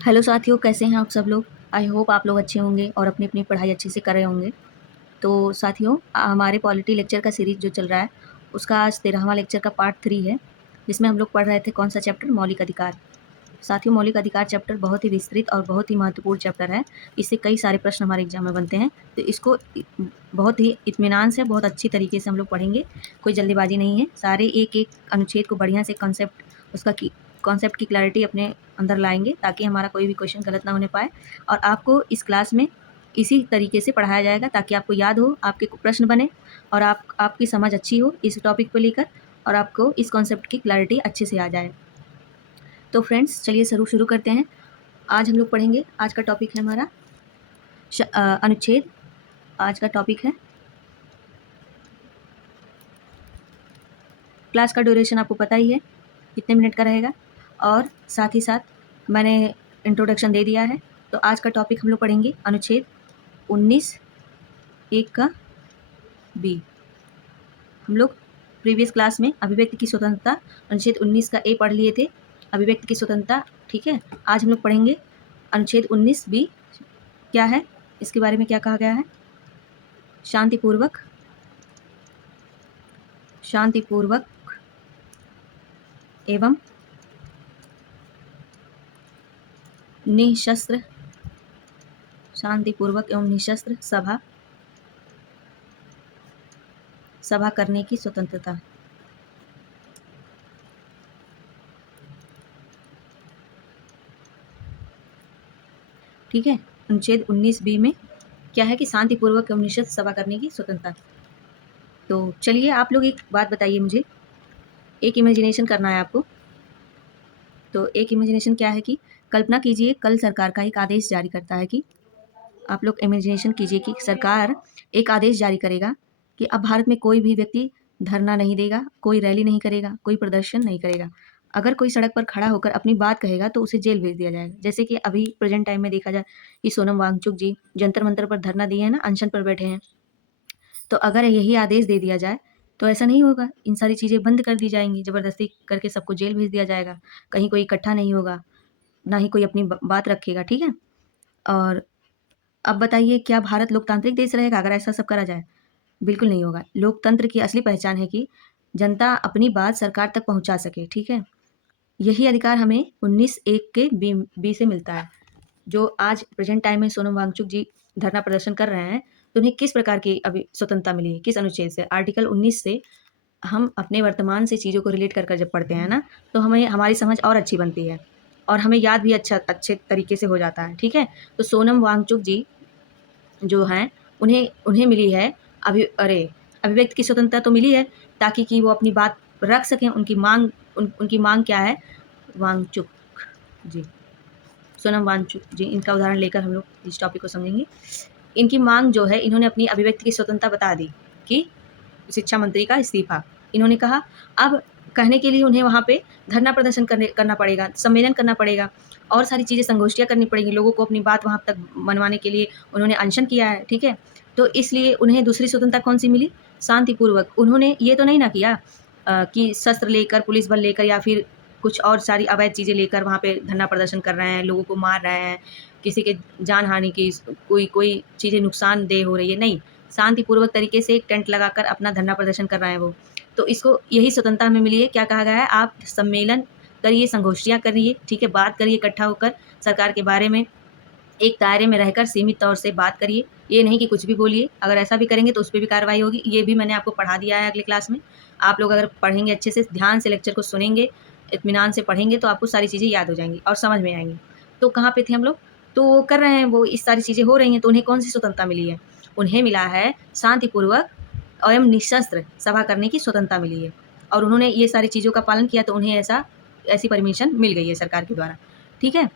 Hello साथियों, कैसे हैं आप सब लोग। आई होप आप लोग अच्छे होंगे और अपनी अपनी पढ़ाई अच्छे से कर रहे होंगे। तो साथियों, हमारे पॉलिटी लेक्चर का सीरीज जो चल रहा है उसका आज 13वां लेक्चर का पार्ट 3 है, जिसमें हम लोग पढ़ रहे थे कौन सा चैप्टर, मौलिक अधिकार। साथियों, मौलिक अधिकार चैप्टर बहुत ही विस्तृत और बहुत ही महत्वपूर्ण चैप्टर है। इससे कई सारे प्रश्न हमारे एग्जाम में बनते हैं, तो इसको बहुत ही इत्मीनान से, बहुत अच्छी तरीके से हम लोग पढ़ेंगे। कोई जल्दीबाजी नहीं है, सारे एक एक अनुच्छेद को बढ़िया से कॉन्सेप्ट की क्लैरिटी अपने अंदर लाएंगे, ताकि हमारा कोई भी क्वेश्चन गलत ना होने पाए। और आपको इस क्लास में इसी तरीके से पढ़ाया जाएगा ताकि आपको याद हो, आपके प्रश्न बने और आपकी समझ अच्छी हो इस टॉपिक को लेकर, और आपको इस कॉन्सेप्ट की क्लैरिटी अच्छे से आ जाए। तो फ्रेंड्स, चलिए शुरू करते हैं। आज हम लोग पढ़ेंगे, आज का टॉपिक है हमारा अनुच्छेद। आज का टॉपिक है, क्लास का ड्यूरेशन आपको पता ही है कितने मिनट का रहेगा, और साथ ही साथ मैंने इंट्रोडक्शन दे दिया है। तो आज का टॉपिक हम लोग पढ़ेंगे अनुच्छेद 19 एक का बी। हम लोग प्रीवियस क्लास में अभिव्यक्ति की स्वतंत्रता अनुच्छेद 19 का ए पढ़ लिए थे, अभिव्यक्ति की स्वतंत्रता। ठीक है, आज हम लोग पढ़ेंगे अनुच्छेद 19 बी। क्या है, इसके बारे में क्या कहा गया है। शांतिपूर्वक एवं निशस्त्र सभा करने की स्वतंत्रता। ठीक है, अनुच्छेद 19 बी में क्या है कि शांतिपूर्वक एवं निशस्त्र सभा करने की स्वतंत्रता। तो चलिए, आप लोग एक बात बताइए मुझे, एक इमेजिनेशन करना है आपको। तो एक इमेजिनेशन क्या है कि कल्पना कीजिए, कल सरकार का एक आदेश जारी करता है कि, आप लोग इमेजिनेशन कीजिए कि सरकार एक आदेश जारी करेगा कि अब भारत में कोई भी व्यक्ति धरना नहीं देगा, कोई रैली नहीं करेगा, कोई प्रदर्शन नहीं करेगा। अगर कोई सड़क पर खड़ा होकर अपनी बात कहेगा तो उसे जेल भेज दिया जाएगा। जैसे कि अभी प्रेजेंट टाइम में देखा जाए कि सोनम वांगचुक जी जंतर मंतर पर धरना दिए हैं ना, अनशन पर बैठे हैं। तो अगर यही आदेश दे दिया जाए तो ऐसा नहीं होगा, इन सारी चीज़ें बंद कर दी जाएंगी, ज़बरदस्ती करके सबको जेल भेज दिया जाएगा, कहीं कोई इकट्ठा नहीं होगा, ना ही कोई अपनी बात रखेगा। ठीक है, और अब बताइए, क्या भारत लोकतांत्रिक देश रहेगा अगर ऐसा सब करा जाए? बिल्कुल नहीं होगा। लोकतंत्र की असली पहचान है कि जनता अपनी बात सरकार तक पहुंचा सके। ठीक है, यही अधिकार हमें 19(1) के बी से मिलता है। जो आज प्रेजेंट टाइम में सोनम वांगचुक जी धरना प्रदर्शन कर रहे हैं, तो उन्हें किस प्रकार की अभी स्वतंत्रता मिली है, किस अनुच्छेद से? आर्टिकल 19 से। हम अपने वर्तमान से चीज़ों को रिलेट कर जब पढ़ते हैं ना, तो हमें हमारी समझ और अच्छी बनती है और हमें याद भी अच्छे तरीके से हो जाता है। ठीक है, तो सोनम वांगचुक जी जो हैं, उन्हें उन्हें मिली है अभिव्यक्ति की स्वतंत्रता तो मिली है, ताकि कि वो अपनी बात रख सकें। उनकी मांग क्या है? वांगचुक जी, सोनम वांगचुक जी, इनका उदाहरण लेकर हम लोग इस टॉपिक को समझेंगे। इनकी मांग जो है, इन्होंने अपनी अभिव्यक्ति की स्वतंत्रता बता दी कि शिक्षा मंत्री का इस्तीफा। इन्होंने कहा अब कहने के लिए उन्हें वहाँ पे धरना प्रदर्शन करना पड़ेगा, सम्मेलन करना पड़ेगा, और सारी चीज़ें, संगोष्ठियाँ करनी पड़ेंगी, लोगों को अपनी बात वहाँ तक मनवाने के लिए उन्होंने अनशन किया है। ठीक है, तो इसलिए उन्हें दूसरी स्वतंत्रता कौन सी मिली? शांतिपूर्वक। उन्होंने ये तो नहीं ना किया कि शस्त्र लेकर, पुलिस बल लेकर, या फिर कुछ और सारी अवैध चीज़ें लेकर वहाँ पे धरना प्रदर्शन कर रहे हैं, लोगों को मार रहे हैं, किसी के जान हानि की कोई चीज़ें नुकसानदेह हो रही है। नहीं, शांतिपूर्वक तरीके से एक टेंट लगाकर अपना धरना प्रदर्शन कर रहे हैं वो। तो इसको यही स्वतंत्रता हमें मिली है। क्या कहा गया है? आप सम्मेलन करिए, संगोष्ठियाँ करिए, ठीक है, बात करिए इकट्ठा होकर सरकार के बारे में, एक दायरे में रहकर सीमित तौर से बात करिए, ये नहीं कि कुछ भी बोलिए। अगर ऐसा भी करेंगे तो उस पर भी कार्रवाई होगी। ये भी मैंने आपको पढ़ा दिया है अगले क्लास में। आप लोग अगर पढ़ेंगे अच्छे से, ध्यान से लेक्चर को सुनेंगे, इत्मीनान से पढ़ेंगे, तो आपको सारी चीज़ें याद हो जाएंगी और समझ में आएंगी। तो कहाँ पे थे हम लोग? तो वो कर रहे हैं, वो इस सारी चीज़ें हो रही हैं, तो उन्हें कौन सी स्वतंत्रता मिली है? उन्हें मिला है शांतिपूर्वक एवं निशस्त्र सभा करने की स्वतंत्रता मिली है, और उन्होंने ये सारी चीज़ों का पालन किया, तो उन्हें ऐसी परमिशन मिल गई है सरकार के द्वारा। ठीक है,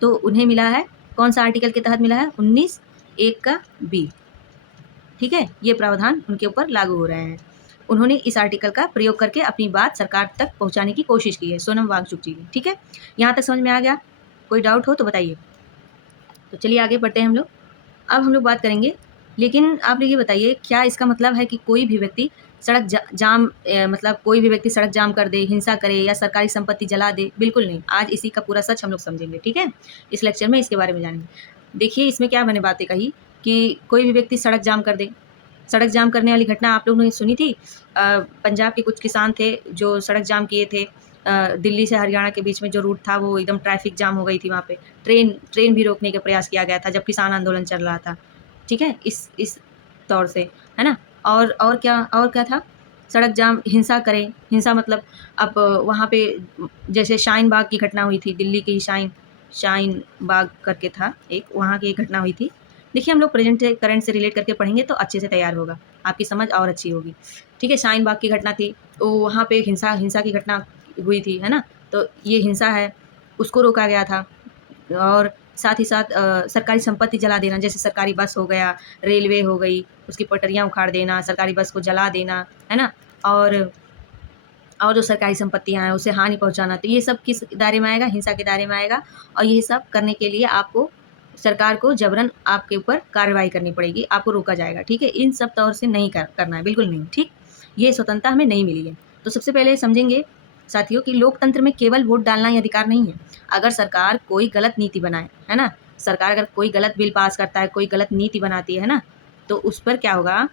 तो उन्हें मिला है, कौन सा आर्टिकल के तहत मिला है? 19(1) का बी। ठीक है, ये प्रावधान उनके ऊपर लागू हो रहे हैं। उन्होंने इस आर्टिकल का प्रयोग करके अपनी बात सरकार तक पहुंचाने की कोशिश की है, सोनम वांगचुक जी ने। ठीक है, यहाँ तक समझ में आ गया? कोई डाउट हो तो बताइए। तो चलिए आगे बढ़ते हैं हम लोग। अब हम लोग बात करेंगे, लेकिन आप लोग ये बताइए, क्या इसका मतलब है कि कोई भी व्यक्ति सड़क जाम मतलब कोई भी व्यक्ति सड़क जाम कर दे, हिंसा करे या सरकारी संपत्ति जला दे, बिल्कुल नहीं। आज इसी का पूरा सच हम लोग समझेंगे, ठीक है? इस लेक्चर में इसके बारे में जानेंगे। देखिए इसमें क्या मैंने बातें कही कि कोई भी व्यक्ति सड़क जाम कर दे। सड़क जाम करने वाली घटना आप लोगों ने सुनी थी? पंजाब के कुछ किसान थे जो सड़क जाम किए थे। दिल्ली से हरियाणा के बीच में जो रूट था वो एकदम ट्रैफिक जाम हो गई थी वहाँ पे। ट्रेन भी रोकने का प्रयास किया गया था जब किसान आंदोलन चल रहा था, ठीक है? इस तौर से, है ना? और क्या था? सड़क जाम हिंसा करें, हिंसा मतलब अब वहाँ पे जैसे शाहीन बाग की घटना हुई थी, दिल्ली की शाहीन बाग करके था एक, वहाँ की एक घटना हुई थी। देखिए हम लोग प्रेजेंट से करंट से रिलेट करके पढ़ेंगे तो अच्छे से तैयार होगा, आपकी समझ और अच्छी होगी, ठीक है? शाहीन बाग की घटना थी, तो वहाँ पे हिंसा की घटना हुई थी, है ना? तो ये हिंसा है, उसको रोका गया था। और साथ ही साथ सरकारी संपत्ति जला देना, जैसे सरकारी बस हो गया, रेलवे हो गई, उसकी पटरियाँ उखाड़ देना, सरकारी बस को जला देना, है ना? और जो सरकारी संपत्तियाँ हैं उसे हानि पहुँचाना, तो ये सब किस दायरे में आएगा? हिंसा के दायरे में आएगा। और ये सब करने के लिए आपको सरकार को जबरन आपके ऊपर कार्रवाई करनी पड़ेगी, आपको रोका जाएगा, ठीक है? इन सब तौर से नहीं करना है, बिल्कुल नहीं, ठीक? ये स्वतंत्रता हमें नहीं मिली है। तो सबसे पहले समझेंगे साथियों कि लोकतंत्र में केवल वोट डालना ही अधिकार नहीं है। अगर सरकार कोई गलत नीति बनाए, है ना? सरकार अगर कोई गलत बिल पास करता है, कोई गलत नीति बनाती है ना? तो उस पर क्या होगा?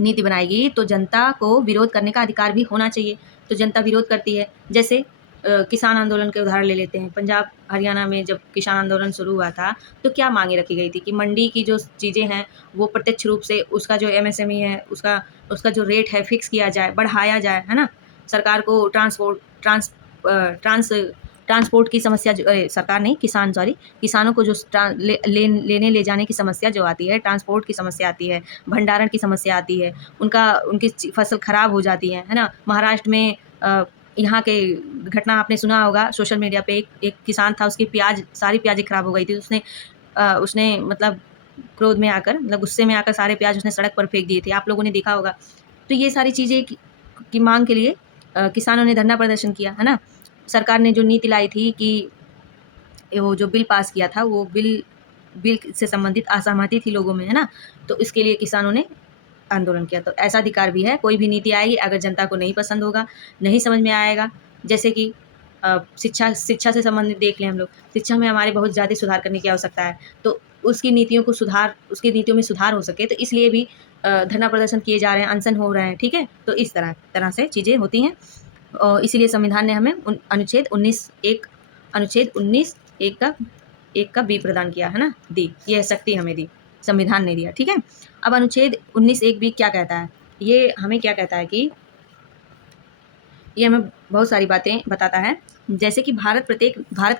नीति बनाएगी तो जनता को विरोध करने का अधिकार भी होना चाहिए। तो जनता विरोध करती है, जैसे किसान आंदोलन के उदाहरण ले लेते हैं। पंजाब हरियाणा में जब किसान आंदोलन शुरू हुआ था तो क्या मांगे रखी गई थी कि मंडी की जो चीज़ें हैं वो प्रत्यक्ष रूप से उसका जो एमएसएमई है उसका जो रेट है फिक्स किया जाए, बढ़ाया जाए, है ना? सरकार को ट्रांसपोर्ट की समस्या सरकार नहीं, किसानों को जो लेने ले जाने की समस्या जो आती है, ट्रांसपोर्ट की समस्या आती है, भंडारण की समस्या आती है, उनकी फसल खराब हो जाती है ना? महाराष्ट्र में यहाँ के घटना आपने सुना होगा सोशल मीडिया पे, एक किसान था, उसकी सारी प्याज़ें खराब हो गई थी। उसने मतलब क्रोध में आकर, मतलब गुस्से में आकर सारे प्याज उसने सड़क पर फेंक दिए थे, आप लोगों ने देखा होगा। तो ये सारी चीज़ें की मांग के लिए किसानों ने धरना प्रदर्शन किया, है ना? सरकार ने जो नीति लाई थी कि वो जो बिल पास किया था, वो बिल से संबंधित असहमति थी लोगों में, है ना? तो इसके लिए किसानों ने आंदोलन किया। तो ऐसा अधिकार भी है, कोई भी नीति आएगी अगर जनता को नहीं पसंद होगा, नहीं समझ में आएगा, जैसे कि शिक्षा से संबंधित देख लें हम लोग, शिक्षा में हमारे बहुत ज़्यादा सुधार करने की आवश्यकता है। तो उसकी नीतियों में सुधार हो सके, तो इसलिए भी धरना प्रदर्शन किए जा रहे हैं, अनशन हो रहे हैं, ठीक है? तो इस तरह से चीज़ें होती हैं। इसीलिए संविधान ने हमें अनुच्छेद 19 का बी प्रदान किया, है ना? दी, यह शक्ति हमें दी, संविधान ने दिया, ठीक है? अब अनुच्छेद 19(1) बी क्या कहता है? ये हमें क्या कहता है कि ये हमें बहुत सारी बातें बताता है, जैसे कि भारत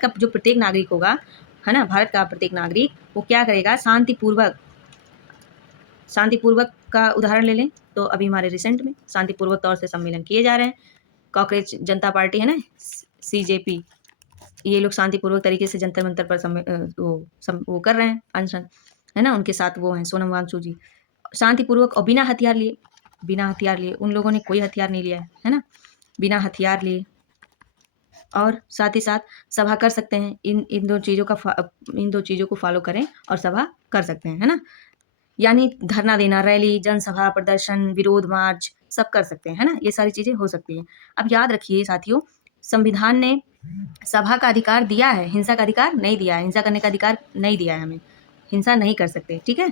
का जो प्रत्येक नागरिक होगा, है ना? भारत का प्रत्येक नागरिक वो क्या करेगा? शांतिपूर्वक का उदाहरण ले लें तो अभी हमारे रिसेंट में शांतिपूर्वक तौर से सम्मेलन किए जा रहे हैं। कॉकरोच जनता पार्टी है ना, सीजेपी, ये लोग शांतिपूर्वक तरीके से जंतर मंतर पर वो कर रहे हैं अनशन, है ना? उनके साथ वो हैं सोनम वांगचुक जी, शांतिपूर्वक और बिना हथियार लिए। उन लोगों ने कोई हथियार नहीं लिया है ना? बिना हथियार लिए, और साथ ही साथ सभा कर सकते हैं। इन दो चीज़ों को फॉलो करें और सभा कर सकते हैं, है ना? यानी धरना देना, रैली, जनसभा, प्रदर्शन, विरोध मार्च सब कर सकते हैं, है ना? ये सारी चीज़ें हो सकती हैं। अब याद रखिए साथियों, संविधान ने सभा का अधिकार दिया है, हिंसा का अधिकार नहीं दिया है। हिंसा करने का अधिकार नहीं दिया है हमें। हिंसा नहीं कर सकते, ठीक है?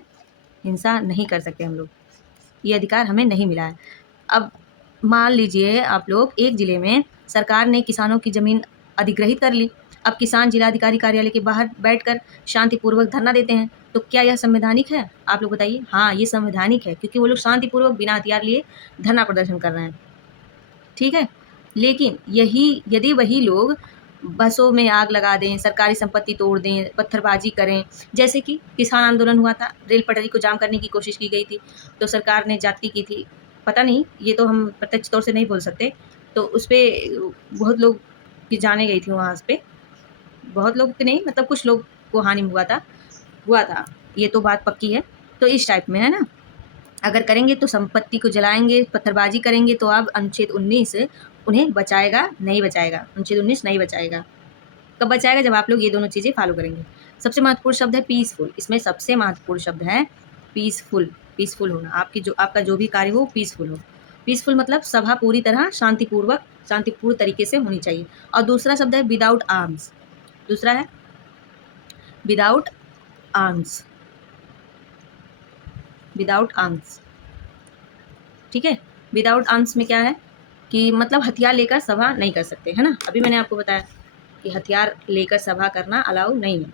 हिंसा नहीं कर सकते हम लोग, ये अधिकार हमें नहीं मिला है। अब मान लीजिए आप लोग, एक ज़िले में सरकार ने किसानों की ज़मीन अधिग्रहित कर ली। अब किसान जिलाधिकारी कार्यालय के बाहर बैठकर शांतिपूर्वक धरना देते हैं, तो क्या यह संवैधानिक है? आप लोग बताइए। हाँ, ये संवैधानिक है, क्योंकि वो लोग शांतिपूर्वक बिना हथियार लिए धरना प्रदर्शन कर रहे हैं, ठीक है? लेकिन यदि वही लोग बसों में आग लगा दें, सरकारी संपत्ति तोड़ दें, पत्थरबाजी करें, जैसे कि किसान आंदोलन हुआ था, रेल पटरी को जाम करने की कोशिश की गई थी, तो सरकार ने जाती की थी, पता नहीं, ये तो हम प्रत्यक्ष तौर से नहीं बोल सकते। तो उस पर बहुत लोग की जाने गई थी वहाँ पे, बहुत लोग की नहीं, मतलब कुछ लोग को हानि हुआ था, ये तो बात पक्की है। तो इस टाइप में, है ना? अगर करेंगे तो संपत्ति को जलाएंगे, पत्थरबाजी करेंगे, तो अब अनुच्छेद 19 उन्हें बचाएगा? नहीं बचाएगा। अनुच्छेद 19 नहीं बचाएगा। कब बचाएगा? जब आप लोग ये दोनों चीज़ें फॉलो करेंगे। सबसे महत्वपूर्ण शब्द है पीसफुल, इसमें सबसे महत्वपूर्ण शब्द है पीसफुल होना। आपका जो भी कार्य हो पीसफुल हो। पीसफुल मतलब सभा पूरी तरह शांतिपूर्ण तरीके से होनी चाहिए। और दूसरा शब्द है विदाउट आर्म्स। दूसरा है विदाउट आर्म्स, विदाउट आर्म्स, ठीक है। विदाउट आर्म्स में क्या है कि मतलब हथियार लेकर सभा नहीं कर सकते, है ना। अभी मैंने आपको बताया कि हथियार लेकर सभा करना अलाउ नहीं है।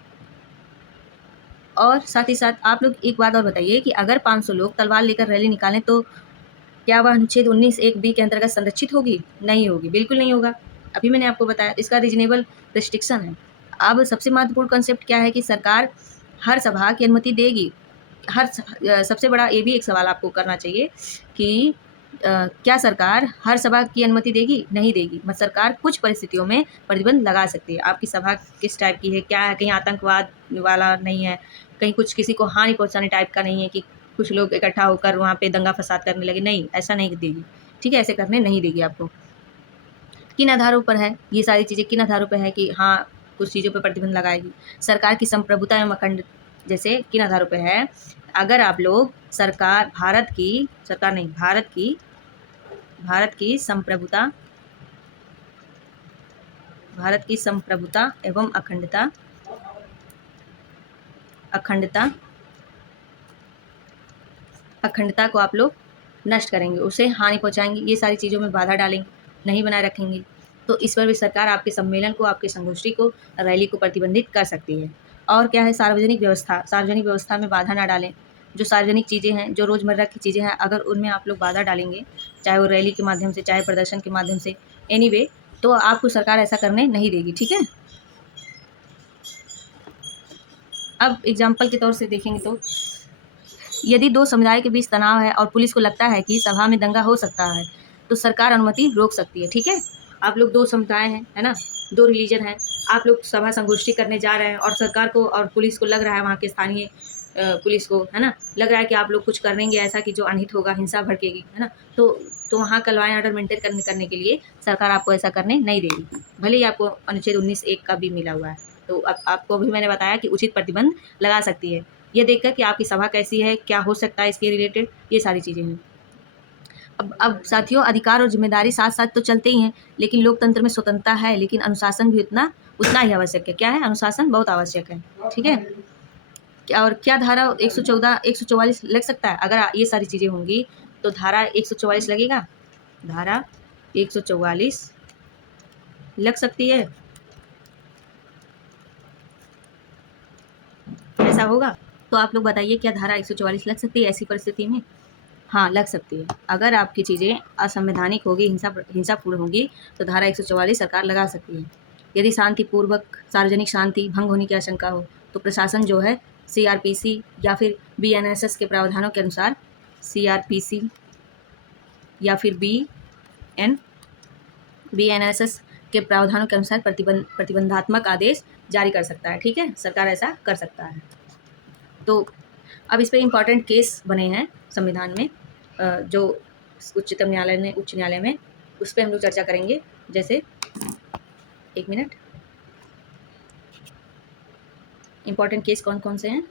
और साथ ही साथ आप लोग एक बात और बताइए कि अगर 500 लोग तलवार लेकर रैली निकालें तो क्या वह अनुच्छेद 19(1)(b) के अंतर्गत संरक्षित होगी? नहीं होगी, बिल्कुल नहीं होगा। अभी मैंने आपको बताया इसका रीजनेबल रिस्ट्रिक्शन है। अब सबसे महत्वपूर्ण कॉन्सेप्ट क्या है कि सरकार हर सभा की अनुमति देगी। सबसे बड़ा ये भी एक सवाल आपको करना चाहिए कि क्या सरकार हर सभा की अनुमति देगी? नहीं देगी। सरकार कुछ परिस्थितियों में प्रतिबंध लगा सकती है। आपकी सभा किस टाइप की है, क्या है, कहीं आतंकवाद वाला नहीं है, कहीं कुछ किसी को हानि पहुंचाने टाइप का नहीं है कि कुछ लोग इकट्ठा होकर वहाँ पे दंगा फसाद करने लगे, नहीं, ऐसा नहीं देगी, ठीक है। ऐसे करने नहीं देगी आपको। किन आधारों पर है ये सारी चीज़ें, किन आधारों पर है कि हाँ कुछ चीज़ों पर प्रतिबंध लगाएगी? सरकार की संप्रभुता एवं अखंड, जैसे किन आधारों पर है? अगर आप लोग भारत की संप्रभुता एवं अखंडता को आप लोग नष्ट करेंगे, उसे हानि पहुंचाएंगे, ये सारी चीज़ों में बाधा डालेंगे, नहीं बनाए रखेंगे, तो इस पर भी सरकार आपके सम्मेलन को, आपके संगोष्ठी को, रैली को प्रतिबंधित कर सकती है। और क्या है, सार्वजनिक व्यवस्था में बाधा ना डालें। जो सार्वजनिक चीज़ें हैं, जो रोज़मर्रा की चीज़ें हैं, अगर उनमें आप लोग बाधा डालेंगे, चाहे वो रैली के माध्यम से, चाहे प्रदर्शन के माध्यम से, एनीवे, तो आपको सरकार ऐसा करने नहीं देगी, ठीक है। अब एग्जाम्पल के तौर से देखेंगे तो यदि दो समुदाय के बीच तनाव है और पुलिस को लगता है कि सभा में दंगा हो सकता है तो सरकार अनुमति रोक सकती है, ठीक है। आप लोग दो समुदाय हैं, है ना, दो रिलीजन हैं, आप लोग सभा संगोष्ठी करने जा रहे हैं और सरकार को और पुलिस को लग रहा है, वहाँ के स्थानीय पुलिस को, है ना, लग रहा है कि आप लोग कुछ करेंगे ऐसा कि जो अनहित होगा, हिंसा भड़केगी, है ना, तो वहाँ का लॉ एंड ऑर्डर मेंटेन करने के लिए सरकार आपको ऐसा करने नहीं देगी, भले ही आपको अनुच्छेद 19(1) का भी मिला हुआ है। तो अब आपको अभी मैंने बताया कि उचित प्रतिबंध लगा सकती है, ये देखकर कि आपकी सभा कैसी है, क्या हो सकता है इसके रिलेटेड, ये सारी चीज़ें हैं। अब साथियों, अधिकार और जिम्मेदारी साथ साथ तो चलते ही हैं, लेकिन लोकतंत्र में स्वतंत्रता है, लेकिन अनुशासन भी उतना ही आवश्यक है। क्या है? अनुशासन बहुत आवश्यक है, ठीक है। और क्या धारा 114, 144 लग सकता है? अगर ये सारी चीज़ें होंगी तो धारा 144 लगेगा, धारा 144 लग सकती है, ऐसा होगा? तो आप लोग बताइए, क्या धारा 144 लग सकती है ऐसी परिस्थिति में? हाँ, लग सकती है। अगर आपकी चीज़ें असंवैधानिक होगी, हिंसापूर्ण होगी, तो धारा 144 सरकार लगा सकती है। यदि शांतिपूर्वक सार्वजनिक शांति भंग होने की आशंका हो, तो प्रशासन जो है सीआरपीसी या फिर बीएनएसएस के प्रावधानों के अनुसार, सीआरपीसी या फिर बीएनएसएस के प्रावधानों के अनुसार प्रतिबंधात्मक आदेश जारी कर सकता है, ठीक है। सरकार ऐसा कर सकता है। तो अब इस पर इम्पॉर्टेंट केस बने हैं संविधान में, जो उच्च न्यायालय में, उस पर हम लोग चर्चा करेंगे। जैसे, एक मिनट, इम्पॉर्टेंट केस कौन कौन से हैं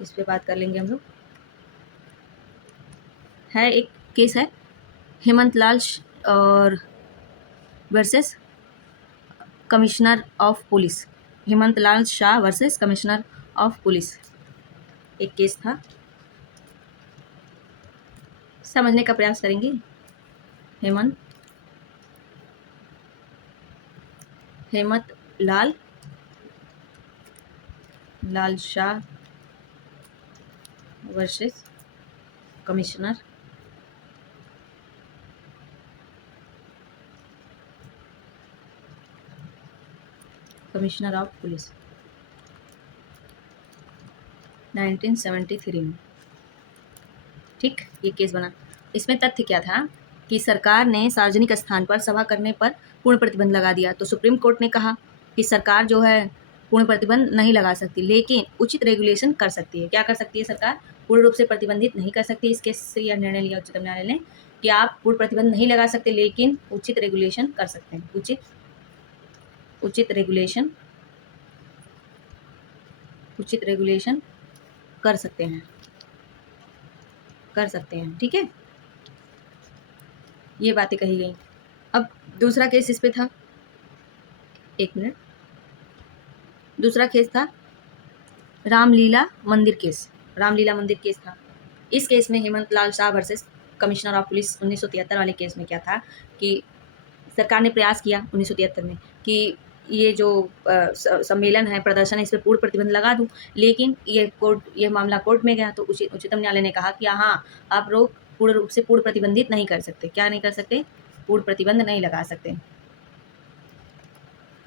इस पर बात कर लेंगे हम लोग। है एक केस है हेमंत लाल और versus commissioner of police, Hemant Lal Shah versus commissioner of police, एक केस था, समझने का प्रयास करेंगे। Hemant Lal Shah versus commissioner of police, 1973 में, ठीक, ये केस बना। इसमें तथ्य क्या था कि सरकार ने सार्वजनिक स्थान पर सभा करने पर पूर्ण प्रतिबंध लगा दिया। तो सुप्रीम कोर्ट ने कहा कि सरकार जो है पूर्ण प्रतिबंध नहीं लगा सकती, लेकिन उचित रेगुलेशन कर सकती है। क्या कर सकती है सरकार? पूर्ण रूप से प्रतिबंधित नहीं कर सकती। इस केस से यह निर्णय लिया उच्चतम न्यायालय ने कि आप पूर्ण प्रतिबंध नहीं लगा सकते, लेकिन उचित रेगुलेशन कर सकते हैं। उचित रेगुलेशन कर सकते हैं, ठीक है। ये बातें कही गई। अब दूसरा केस इस पे था, एक मिनट, दूसरा केस था रामलीला मंदिर केस। रामलीला मंदिर केस था। इस केस में Hemant Lal Shah versus commissioner of police 1973 वाले केस में क्या था कि सरकार ने प्रयास किया 1973 में कि ये जो सम्मेलन है, प्रदर्शन है, इस पर पूर्ण प्रतिबंध लगा दूं, लेकिन ये मामला कोर्ट में गया तो उच्चतम न्यायालय ने कहा कि हाँ, आप लोग पूर्ण रूप से पूर्ण प्रतिबंधित नहीं कर सकते। क्या नहीं कर सकते? पूर्ण प्रतिबंध नहीं लगा सकते,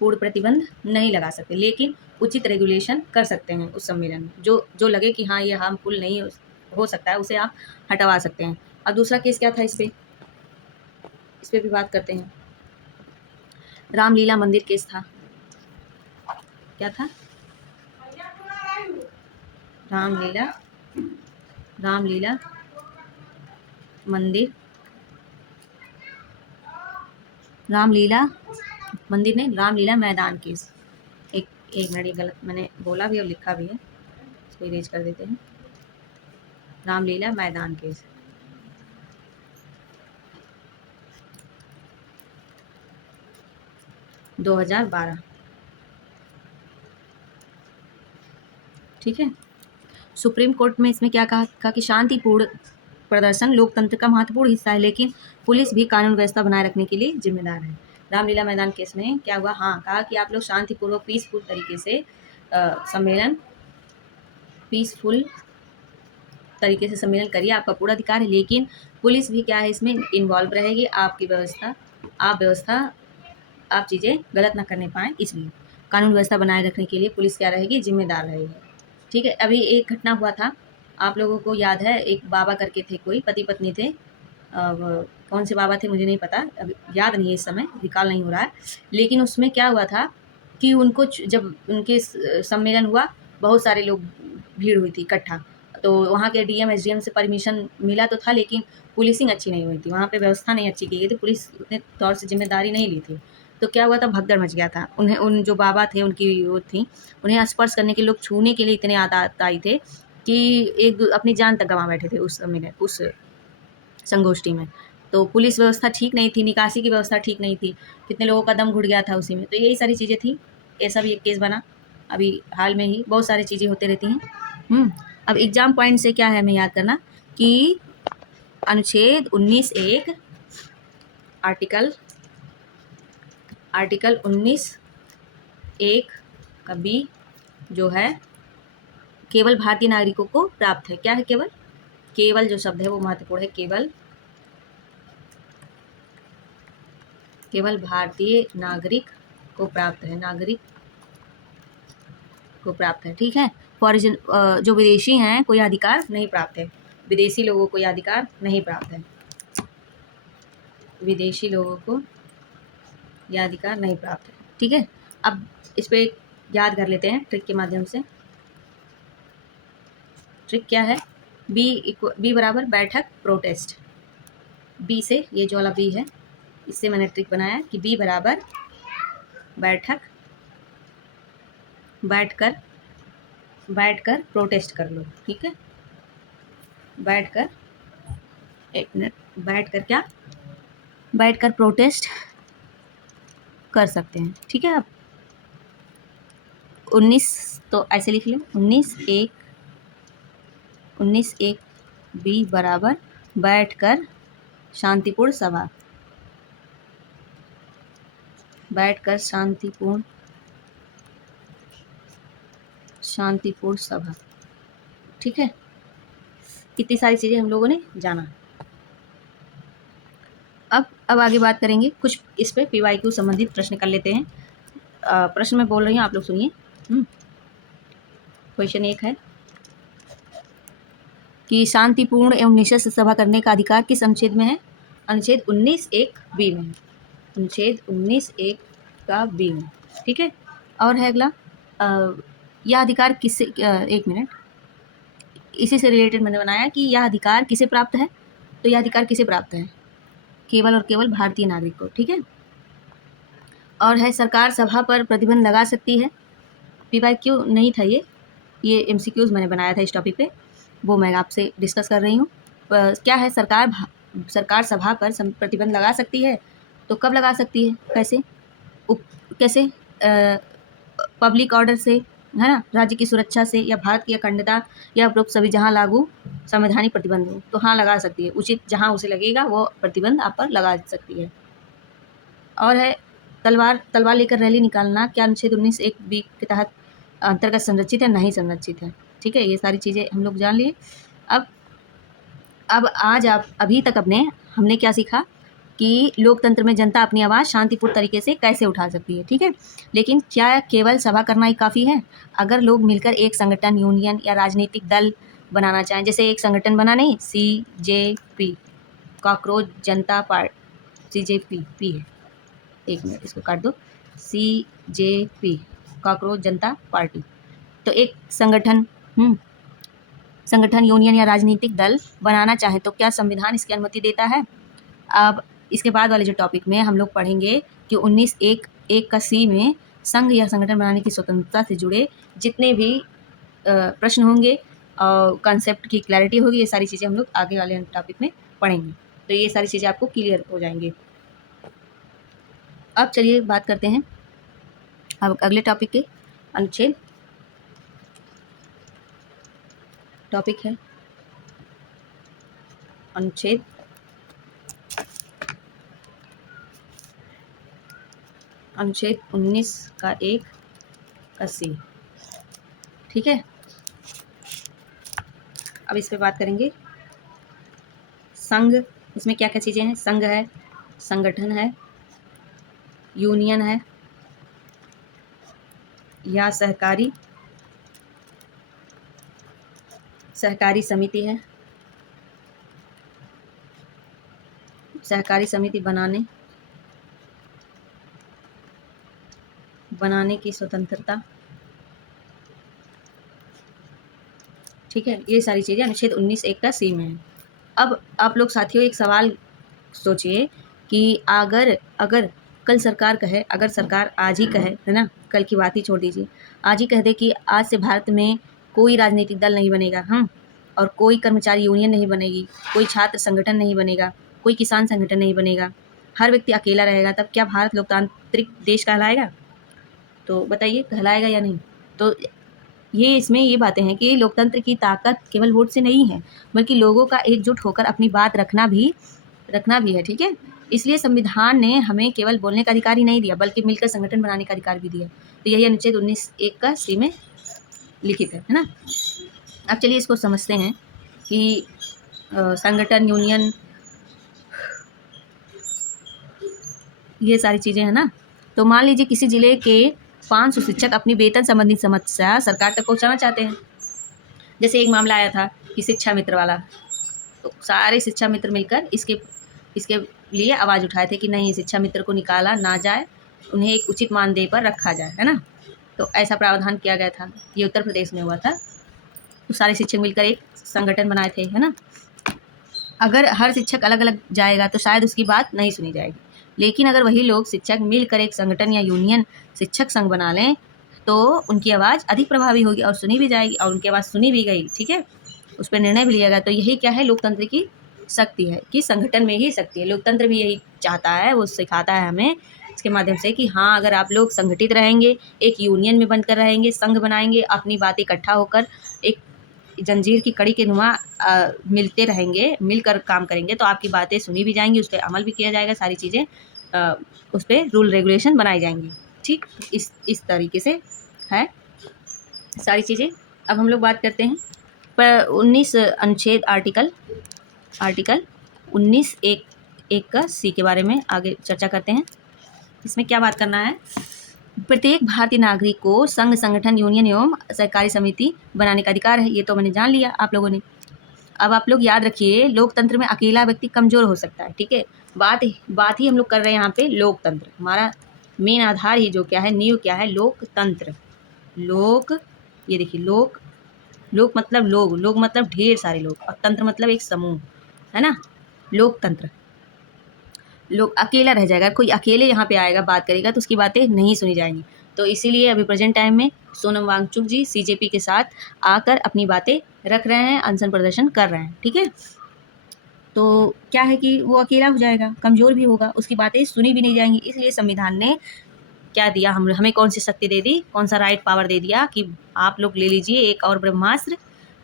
पूर्ण प्रतिबंध नहीं लगा सकते, लेकिन उचित रेगुलेशन कर सकते हैं उस सम्मेलन में। जो लगे कि हाँ, ये हार्मफुल नहीं हो सकता है, उसे आप हटवा सकते हैं। अब दूसरा केस क्या था इस पे भी बात करते हैं। रामलीला मंदिर केस था। क्या था? रामलीला मंदिर, रामलीला मंदिर नहीं, रामलीला मैदान केस। एक मिनट, ये गलत मैंने बोला भी और लिखा भी है, इसको इरेज कर देते हैं। रामलीला मैदान केस, - 2012, ठीक है। सुप्रीम कोर्ट में इसमें क्या कहा कि शांतिपूर्ण प्रदर्शन लोकतंत्र का महत्वपूर्ण हिस्सा है, लेकिन पुलिस भी कानून व्यवस्था बनाए रखने के लिए जिम्मेदार है। रामलीला मैदान केस में क्या हुआ? हाँ, कहा कि आप लोग शांतिपूर्वक पीसफुल तरीके से सम्मेलन करिए, आपका पूरा अधिकार है, लेकिन पुलिस भी क्या है इसमें इन्वॉल्व रहेगी, आपकी व्यवस्था आप चीज़ें गलत ना करने पाएँ, इसलिए कानून व्यवस्था बनाए रखने के लिए पुलिस क्या रहेगी? जिम्मेदार रहेगी, ठीक है। अभी एक घटना हुआ था, आप लोगों को याद है, एक बाबा करके थे, कोई पति पत्नी थे, कौन से बाबा थे मुझे नहीं पता, अभी याद नहीं है, इस समय रिकॉल नहीं हो रहा है, लेकिन उसमें क्या हुआ था कि उनको जब उनके सम्मेलन हुआ, बहुत सारे लोग भीड़ हुई थी इकट्ठा, तो वहाँ के डीएम एसडीएम से परमिशन मिला तो था, लेकिन पुलिसिंग अच्छी नहीं हुई थी, वहाँ पे व्यवस्था नहीं अच्छी की गई थी, पुलिस उतने तौर से जिम्मेदारी नहीं ली थी। तो क्या हुआ था? भगदड़ मच गया था। उन जो बाबा थे, उनकी वो थी, उन्हें स्पर्श करने के, लोग छूने के लिए इतने आताताई थे कि अपनी जान तक गंवा बैठे थे उस संगोष्ठी में। तो पुलिस व्यवस्था ठीक नहीं थी, निकासी की व्यवस्था ठीक नहीं थी, कितने लोगों का दम घुट गया था उसी में। तो यही सारी चीज़ें थी, ऐसा भी एक केस बना अभी हाल में ही, बहुत सारी चीज़ें होती रहती हैं। अब एग्जाम पॉइंट से क्या है हमें याद करना कि अनुच्छेद 19(1) आर्टिकल 19(1) का बी जो है केवल भारतीय नागरिकों को प्राप्त है। क्या है? केवल जो शब्द है वो महत्वपूर्ण है, केवल भारतीय नागरिक को प्राप्त है, ठीक है। फॉरिजन जो विदेशी हैं कोई अधिकार नहीं प्राप्त है, विदेशी लोगों को यह अधिकार नहीं प्राप्त है, विदेशी लोगों को यह अधिकार नहीं प्राप्त है, ठीक है। अब इस पे याद कर लेते हैं ट्रिक के माध्यम से। ट्रिक क्या है? बी बराबर बैठक प्रोटेस्ट, बी से, ये जो वाला बी है, इससे मैंने ट्रिक बनाया कि बी बराबर बैठकर प्रोटेस्ट कर लो, ठीक है। एक मिनट, बैठकर प्रोटेस्ट कर सकते हैं, ठीक है। अब 19 तो ऐसे लिख लो, 19(1) बी बराबर बैठकर शांतिपूर्ण सभा, ठीक है। इतनी सारी चीज़ें हम लोगों ने जाना। अब आगे बात करेंगे, कुछ इस पे PYQ संबंधित प्रश्न कर लेते हैं। प्रश्न मैं बोल रही हूँ, आप लोग सुनिए। क्वेश्चन 1 है कि शांतिपूर्ण एवं निःशस्त्र सभा करने का अधिकार किस अनुच्छेद में है? अनुच्छेद 19(1) बी में, अनुच्छेद 19(1) का बी में, ठीक है। और है अगला, यह अधिकार किससे, एक मिनट, इसी से रिलेटेड मैंने बनाया कि यह अधिकार किसे प्राप्त है। तो यह अधिकार किसे प्राप्त है? केवल और केवल भारतीय नागरिक को, ठीक है। और है सरकार सभा पर प्रतिबंध लगा सकती है। PYQ नहीं था ये MCQs मैंने बनाया था इस टॉपिक पे, वो मैं आपसे डिस्कस कर रही हूँ। क्या है? सरकार सरकार सभा पर प्रतिबंध लगा सकती है, तो कब लगा सकती है, कैसे कैसे पब्लिक ऑर्डर से, है ना, राज्य की सुरक्षा से, या भारत की अखंडता या उपरोक्त सभी जहाँ लागू संवैधानिक प्रतिबंध हो तो हाँ लगा सकती है। उचित जहाँ उसे लगेगा वो प्रतिबंध आप पर लगा सकती है। और है तलवार लेकर रैली निकालना क्या अनुच्छेद 19(1)(b) के तहत अंतर्गत संरक्षित है, नहीं संरक्षित है। ठीक है, ये सारी चीज़ें हम लोग जान लिए। अब आज आप अभी तक हमने क्या सीखा कि लोकतंत्र में जनता अपनी आवाज़ शांतिपूर्ण तरीके से कैसे उठा सकती है। ठीक है, लेकिन क्या केवल सभा करना ही काफ़ी है? अगर लोग मिलकर एक संगठन, यूनियन या राजनीतिक दल बनाना चाहें, जैसे एक संगठन बना नहीं, CJP, कॉकरोच जनता पार्टी, CJP है, एक मिनट इसको काट दो, CJP, कॉकरोच जनता पार्टी। तो एक संगठन, यूनियन या राजनीतिक दल बनाना चाहे तो क्या संविधान इसकी अनुमति देता है? अब इसके बाद वाले जो टॉपिक में हम लोग पढ़ेंगे कि 19(1)(1) का C में संघ या संगठन बनाने की स्वतंत्रता से जुड़े जितने भी प्रश्न होंगे और कॉन्सेप्ट की क्लैरिटी होगी, ये सारी चीज़ें हम लोग आगे वाले टॉपिक में पढ़ेंगे। तो ये सारी चीज़ें आपको क्लियर हो जाएंगी। अब चलिए बात करते हैं अब अगले टॉपिक के अनुच्छेद। टॉपिक है अनुच्छेद 19 का 1 का C। ठीक है, अब इस पे बात करेंगे। संघ, इसमें क्या क्या चीज़ें हैं? संघ है, संगठन है, यूनियन है या सहकारी समिति है। सहकारी समिति बनाने की स्वतंत्रता। ठीक है, ये सारी चीज़ें अनुच्छेद 19(1) का C में है। अब आप लोग साथियों एक सवाल सोचिए कि अगर कल सरकार कहे, अगर सरकार आज ही कहे, है ना, कल की बात ही छोड़ दीजिए, आज ही कह दे कि आज से भारत में कोई राजनीतिक दल नहीं बनेगा, और कोई कर्मचारी यूनियन नहीं बनेगी, कोई छात्र संगठन नहीं बनेगा, कोई किसान संगठन नहीं बनेगा, हर व्यक्ति अकेला रहेगा, तब क्या भारत लोकतांत्रिक देश कहलाएगा? तो बताइए कहलाएगा या नहीं? तो ये इसमें ये बातें हैं कि लोकतंत्र की ताकत केवल वोट से नहीं है, बल्कि लोगों का एकजुट होकर अपनी बात रखना भी है। ठीक है, इसलिए संविधान ने हमें केवल बोलने का अधिकार ही नहीं दिया, बल्कि मिलकर संगठन बनाने का अधिकार भी दिया। तो यही अनुच्छेद 19(1) का C में लिखित है ना। अब चलिए इसको समझते हैं कि संगठन, यूनियन, ये सारी चीज़ें हैं ना। तो मान लीजिए किसी जिले के 500 शिक्षक अपनी वेतन संबंधी समस्या सरकार तक पहुंचाना चाहते हैं। जैसे एक मामला आया था कि शिक्षा मित्र वाला, तो सारे शिक्षा मित्र मिलकर इसके लिए आवाज़ उठाए थे कि नहीं, शिक्षा मित्र को निकाला ना जाए, उन्हें एक उचित मानदेय पर रखा जाए, है ना। तो ऐसा प्रावधान किया गया था, ये उत्तर प्रदेश में हुआ था। तो सारे शिक्षक मिलकर एक संगठन बनाए थे, है ना। अगर हर शिक्षक अलग अलग जाएगा तो शायद उसकी बात नहीं सुनी जाएगी, लेकिन अगर वही लोग शिक्षक मिलकर एक संगठन या यूनियन शिक्षक संघ बना लें तो उनकी आवाज़ अधिक प्रभावी होगी और सुनी भी जाएगी, और उनकी आवाज़ सुनी भी गई, ठीक है, उस पर निर्णय भी लिया गया। तो यही क्या है, लोकतंत्र की शक्ति है कि संगठन में ही शक्ति है। लोकतंत्र भी यही चाहता है, वो सिखाता है हमें इसके माध्यम से कि हाँ, अगर आप लोग संगठित रहेंगे, एक यूनियन में बनकर रहेंगे, संघ बनाएंगे, अपनी बातें इकट्ठा होकर एक जंजीर की कड़ी के नुमा मिलते रहेंगे, मिलकर काम करेंगे, तो आपकी बातें सुनी भी जाएंगी, उस पर अमल भी किया जाएगा, सारी चीज़ें उस पर रूल रेगुलेशन बनाई जाएंगी। ठीक, इस तरीके से है सारी चीज़ें। अब हम लोग बात करते हैं पर 19 अनुच्छेद आर्टिकल 19(1) का C के बारे में आगे चर्चा करते हैं। इसमें क्या बात करना है, प्रत्येक भारतीय नागरिक को संघ, संगठन, यूनियन एवं सहकारी समिति बनाने का अधिकार है। ये तो मैंने जान लिया आप लोगों ने। अब आप लोग याद रखिए, लोकतंत्र में अकेला व्यक्ति कमज़ोर हो सकता है। ठीक है, बात ही हम लोग कर रहे हैं यहाँ पे लोकतंत्र। हमारा मेन आधार ही जो क्या है, नींव क्या है, लोकतंत्र। ये देखिए, लोक मतलब लोग मतलब ढेर सारे लोग, और तंत्र मतलब एक समूह, है ना। लोकतंत्र, लोग अकेला रह जाएगा, कोई अकेले यहाँ पे आएगा बात करेगा तो उसकी बातें नहीं सुनी जाएंगी। तो इसीलिए अभी प्रेजेंट टाइम में सोनम वांगचुक जी CJP के साथ आकर अपनी बातें रख रहे हैं, अनशन प्रदर्शन कर रहे हैं। ठीक है, तो क्या है कि वो अकेला हो जाएगा, कमज़ोर भी होगा, उसकी बातें सुनी भी नहीं जाएंगी। इसलिए संविधान ने क्या दिया, हमें कौन सी शक्ति दे दी, कौन सा राइट पावर दे दिया कि आप लोग ले लीजिए एक और ब्रह्मास्त्र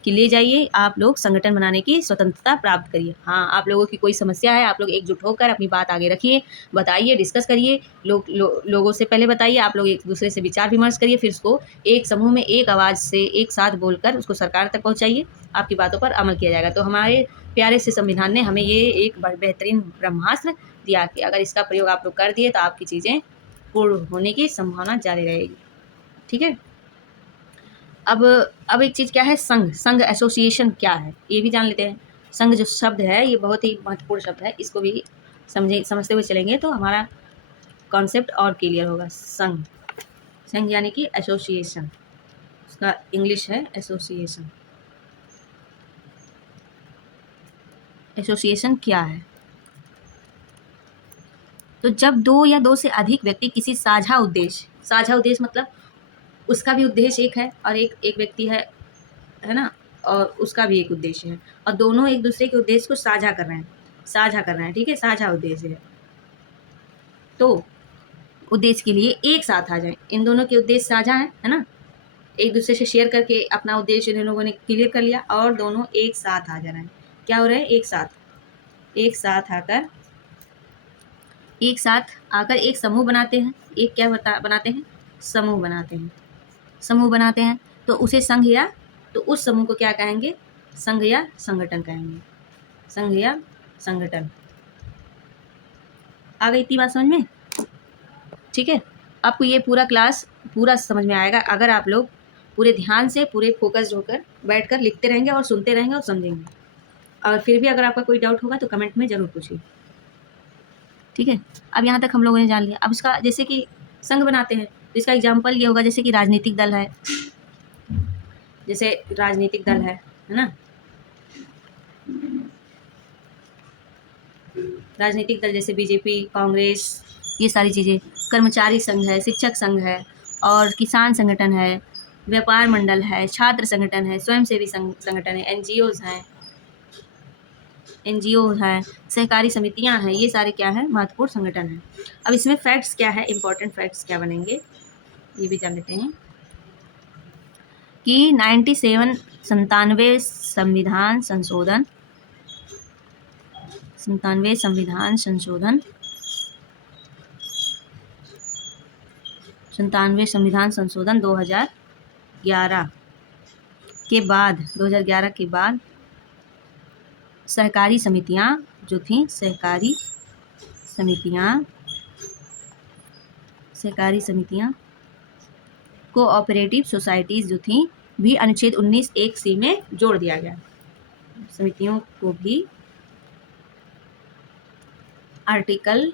कि ले जाइए, आप लोग संगठन बनाने की स्वतंत्रता प्राप्त करिए। हाँ, आप लोगों की कोई समस्या है, आप लोग एकजुट होकर अपनी बात आगे रखिए, बताइए, डिस्कस करिए, लोगों से पहले बताइए, आप लोग एक दूसरे से विचार विमर्श करिए, फिर उसको एक समूह में एक आवाज़ से एक साथ बोलकर उसको सरकार तक पहुँचाइए, आपकी बातों पर अमल किया जाएगा। तो हमारे प्यारे से संविधान ने हमें ये एक बेहतरीन ब्रह्मास्त्र दिया कि अगर इसका प्रयोग आप लोग कर दिए तो आपकी चीज़ें पूर्ण होने की संभावना जारी रहेगी। ठीक है। अब एक चीज़ क्या है, संघ एसोसिएशन क्या है ये भी जान लेते हैं। संघ जो शब्द है ये बहुत ही महत्वपूर्ण शब्द है, इसको भी समझते हुए चलेंगे तो हमारा कॉन्सेप्ट और क्लियर होगा। संघ यानी कि एसोसिएशन, उसका इंग्लिश है एसोसिएशन। एसोसिएशन क्या है? तो जब दो या दो से अधिक व्यक्ति किसी साझा उद्देश्य मतलब उसका भी उद्देश्य एक है और एक व्यक्ति है ना, और उसका भी एक उद्देश्य है, और दोनों एक दूसरे के उद्देश्य को साझा कर रहे हैं। ठीक है, साझा उद्देश्य है। तो उद्देश्य के लिए एक साथ आ जाएं, इन दोनों के उद्देश्य साझा है ना, एक दूसरे से शेयर करके अपना उद्देश्य इन लोगों ने क्लियर कर लिया और दोनों एक साथ आ जा रहे हैं। क्या हो रहा है, एक साथ आकर एक समूह बनाते हैं। एक क्या बनाते हैं, समूह बनाते हैं। तो उसे संघ या तो उस समूह को क्या कहेंगे, संघ या संगठन कहेंगे, संघ या संगठन। आ गई इतनी बात समझ में? ठीक है, आपको ये पूरा क्लास पूरा समझ में आएगा अगर आप लोग पूरे ध्यान से, पूरे फोकस्ड होकर बैठकर लिखते रहेंगे और सुनते रहेंगे और समझेंगे। और फिर भी अगर आपका कोई डाउट होगा तो कमेंट में ज़रूर पूछिए। ठीक है, अब यहाँ तक हम लोगों ने जान लिया। अब इसका जैसे कि संघ बनाते हैं, इसका एग्जाम्पल ये होगा जैसे कि राजनीतिक दल है, ना, राजनीतिक दल जैसे बीजेपी, कांग्रेस, ये सारी चीज़ें। कर्मचारी संघ है, शिक्षक संघ है, और किसान संगठन है, व्यापार मंडल है, छात्र संगठन है, स्वयंसेवी संगठन है, एनजीओ हैं, सहकारी समितियां हैं, ये सारे क्या है, महत्वपूर्ण संगठन हैं। अब इसमें फैक्ट्स क्या है, इंपॉर्टेंट फैक्ट्स क्या बनेंगे ये भी जान लेते हैं कि 97 संविधान संशोधन 2011 के बाद सहकारी समितियां जो थीं, सहकारी समितियां कोऑपरेटिव सोसाइटीज़ जो थीं भी अनुच्छेद 19(1)(c) में जोड़ दिया गया। समितियों को भी आर्टिकल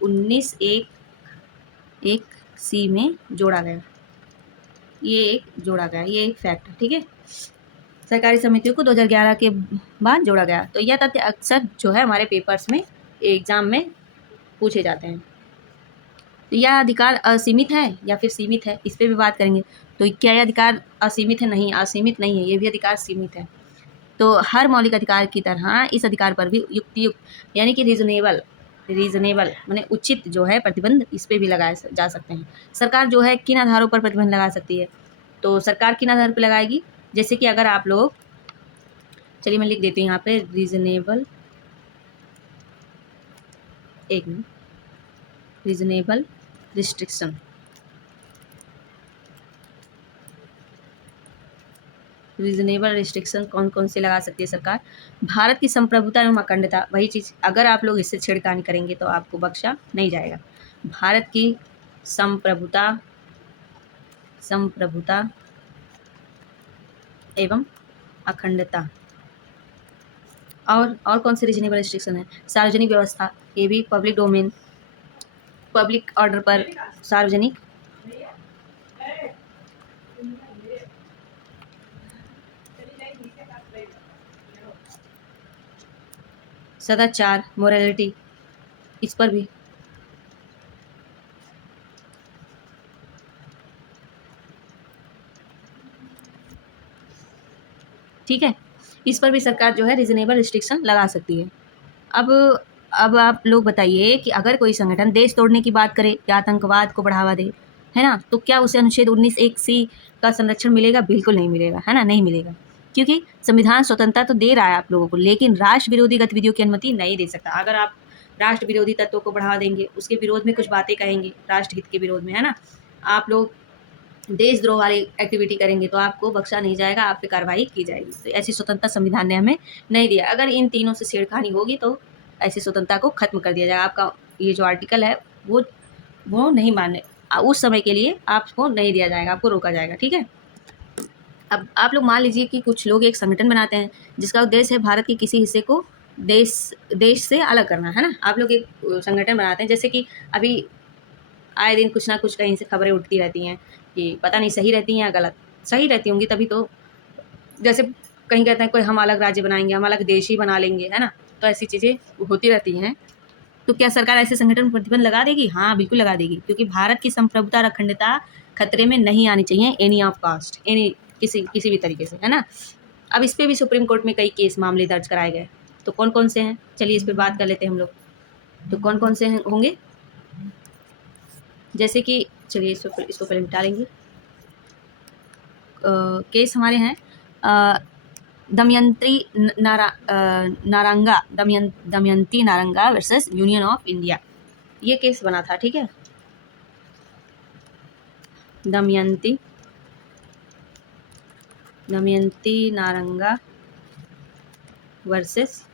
19(1)(c) में जोड़ा गया। ये एक फैक्ट है। ठीक है, सरकारी समितियों को 2011 के बाद जोड़ा गया। तो यह तथ्य अक्सर जो है हमारे पेपर्स में, एग्जाम में पूछे जाते हैं। तो यह अधिकार असीमित है या फिर सीमित है, इस पर भी बात करेंगे। तो क्या यह अधिकार असीमित है? नहीं, असीमित नहीं है, ये भी अधिकार सीमित है। तो हर मौलिक अधिकार की तरह इस अधिकार पर भी युक्तियुक्त यानी कि रीजनेबल माने उचित जो है प्रतिबंध इस पे भी लगाए जा सकते हैं। सरकार जो है किन आधारों पर प्रतिबंध लगा सकती है? तो सरकार किन आधार पर लगाएगी? जैसे कि अगर आप लोग, चलिए मैं लिख देती हूँ यहाँ पे रीजनेबल रिस्ट्रिक्शन। रीजनेबल रिस्ट्रिक्शन कौन कौन से लगा सकती है सरकार? भारत की संप्रभुता एवं अखंडता, वही चीज़ अगर आप लोग इससे छेड़खानी करेंगे तो आपको बख्शा नहीं जाएगा। भारत की संप्रभुता एवं अखंडता। और कौन से रीजनेबल रिस्ट्रिक्शन है? सार्वजनिक व्यवस्था, ये भी पब्लिक डोमेन, पब्लिक ऑर्डर पर, सार्वजनिक सदाचार, मोरालिटी, इस पर भी। ठीक है, इस पर भी सरकार जो है रीजनेबल रिस्ट्रिक्शन लगा सकती है। अब अब आप लोग बताइए कि अगर कोई संगठन देश तोड़ने की बात करे या आतंकवाद को बढ़ावा दे, है ना, तो क्या उसे अनुच्छेद 19(1)(c) का संरक्षण मिलेगा? बिल्कुल नहीं मिलेगा, है ना, नहीं मिलेगा, क्योंकि संविधान स्वतंत्रता तो दे रहा है आप लोगों को, लेकिन राष्ट्र विरोधी गतिविधियों की अनुमति नहीं दे सकता। अगर आप राष्ट्र विरोधी तत्वों को बढ़ावा देंगे, उसके विरोध में कुछ बातें कहेंगे, राष्ट्र हित के विरोध में, है ना, आप लोग देशद्रोह वाली एक्टिविटी करेंगे तो आपको बख्शा नहीं जाएगा, आप पे कार्रवाई की जाएगी। तो ऐसी स्वतंत्रता संविधान ने हमें नहीं दिया। अगर इन तीनों से छेड़खानी होगी तो ऐसी स्वतंत्रता को खत्म कर दिया जाएगा। आपका ये जो आर्टिकल है वो नहीं मान्य, उस समय के लिए आपको नहीं दिया जाएगा, आपको रोका जाएगा। ठीक है। अब आप लोग मान लीजिए कि कुछ लोग एक संगठन बनाते हैं जिसका उद्देश्य है भारत के किसी हिस्से को देश से अलग करना, है ना। आप लोग एक संगठन बनाते हैं, जैसे कि अभी आए दिन कुछ ना कुछ कहीं से खबरें उठती रहती हैं कि पता नहीं सही रहती हैं या गलत। सही रहती होंगी तभी तो, जैसे कहीं कहते हैं कोई हम अलग राज्य बनाएंगे, हम अलग देश ही बना लेंगे, है ना, तो ऐसी चीज़ें होती रहती हैं। तो क्या सरकार ऐसे संगठन पर प्रतिबंध लगा देगी? हाँ, बिल्कुल लगा देगी, क्योंकि भारत की संप्रभुता और अखंडता खतरे में नहीं आनी चाहिए एनी ऑफ कास्ट, एनी किसी भी तरीके से, है ना। अब इस पे भी सुप्रीम कोर्ट में कई केस मामले दर्ज कराए गए। तो कौन कौन से हैं, चलिए इस पर बात कर लेते हैं हम लोग। तो कौन कौन से होंगे, जैसे कि चलिए इसको पहले मिटा लेंगे। केस हमारे हैं Damayanti Naranga versus Union of India, ये केस बना था। ठीक है, Damayanti Naranga versus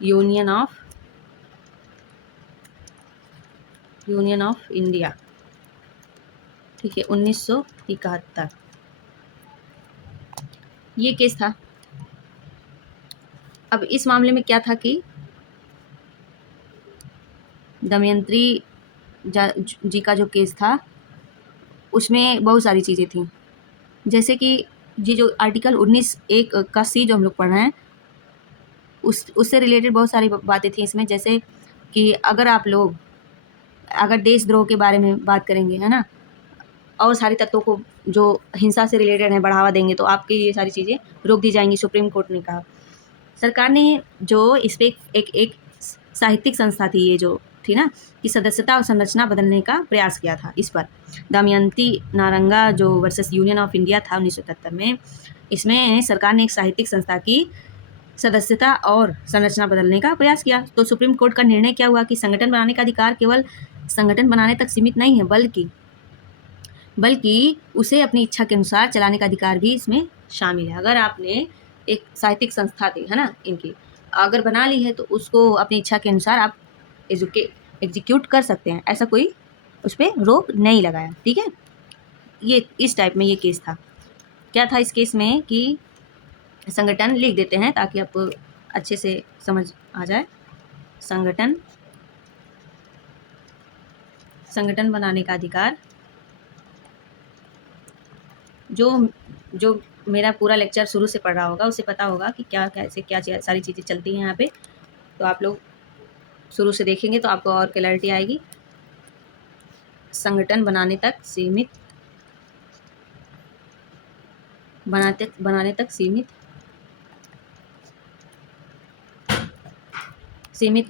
Union of India, ठीक है, 1971 ये केस था। अब इस मामले में क्या था कि दमयंती जी का जो केस था उसमें बहुत सारी चीज़ें थी, जैसे कि ये जो आर्टिकल 19(1) का C जो हम लोग पढ़ रहे हैं उससे रिलेटेड बहुत सारी बातें थी इसमें, जैसे कि अगर देशद्रोह के बारे में बात करेंगे, है ना, और सारी तत्वों को जो हिंसा से रिलेटेड है बढ़ावा देंगे तो आपकी ये सारी चीज़ें रोक दी जाएंगी, सुप्रीम कोर्ट ने कहा। सरकार ने जो इस पर एक साहित्यिक संस्था थी, ये जो थी ना, कि सदस्यता और संरचना बदलने का प्रयास किया था इस पर। दमयंती नारंगा जो वर्सेस यूनियन ऑफ इंडिया था 1977 में, इसमें सरकार ने एक साहित्यिक संस्था की सदस्यता और संरचना बदलने का प्रयास किया। तो सुप्रीम कोर्ट का निर्णय क्या हुआ कि संगठन बनाने का अधिकार केवल संगठन बनाने तक सीमित नहीं है, बल्कि उसे अपनी इच्छा के अनुसार चलाने का अधिकार भी इसमें शामिल है। अगर आपने एक साहित्यिक संस्था थी, है ना, इनकी अगर बना ली है तो उसको अपनी इच्छा के अनुसार आप एग्जीक्यूट कर सकते हैं, ऐसा कोई उस पर रोक नहीं लगाया। ठीक है, ये इस टाइप में ये केस था। क्या था इस केस में कि संगठन लिख देते हैं ताकि आपको अच्छे से समझ आ जाए। संगठन बनाने का अधिकार, जो मेरा पूरा लेक्चर शुरू से पढ़ रहा होगा उसे पता होगा कि क्या कैसे क्या सारी चीज़ें चलती हैं यहाँ पे। तो आप लोग शुरू से देखेंगे तो आपको और क्लैरिटी आएगी। संगठन बनाने तक सीमित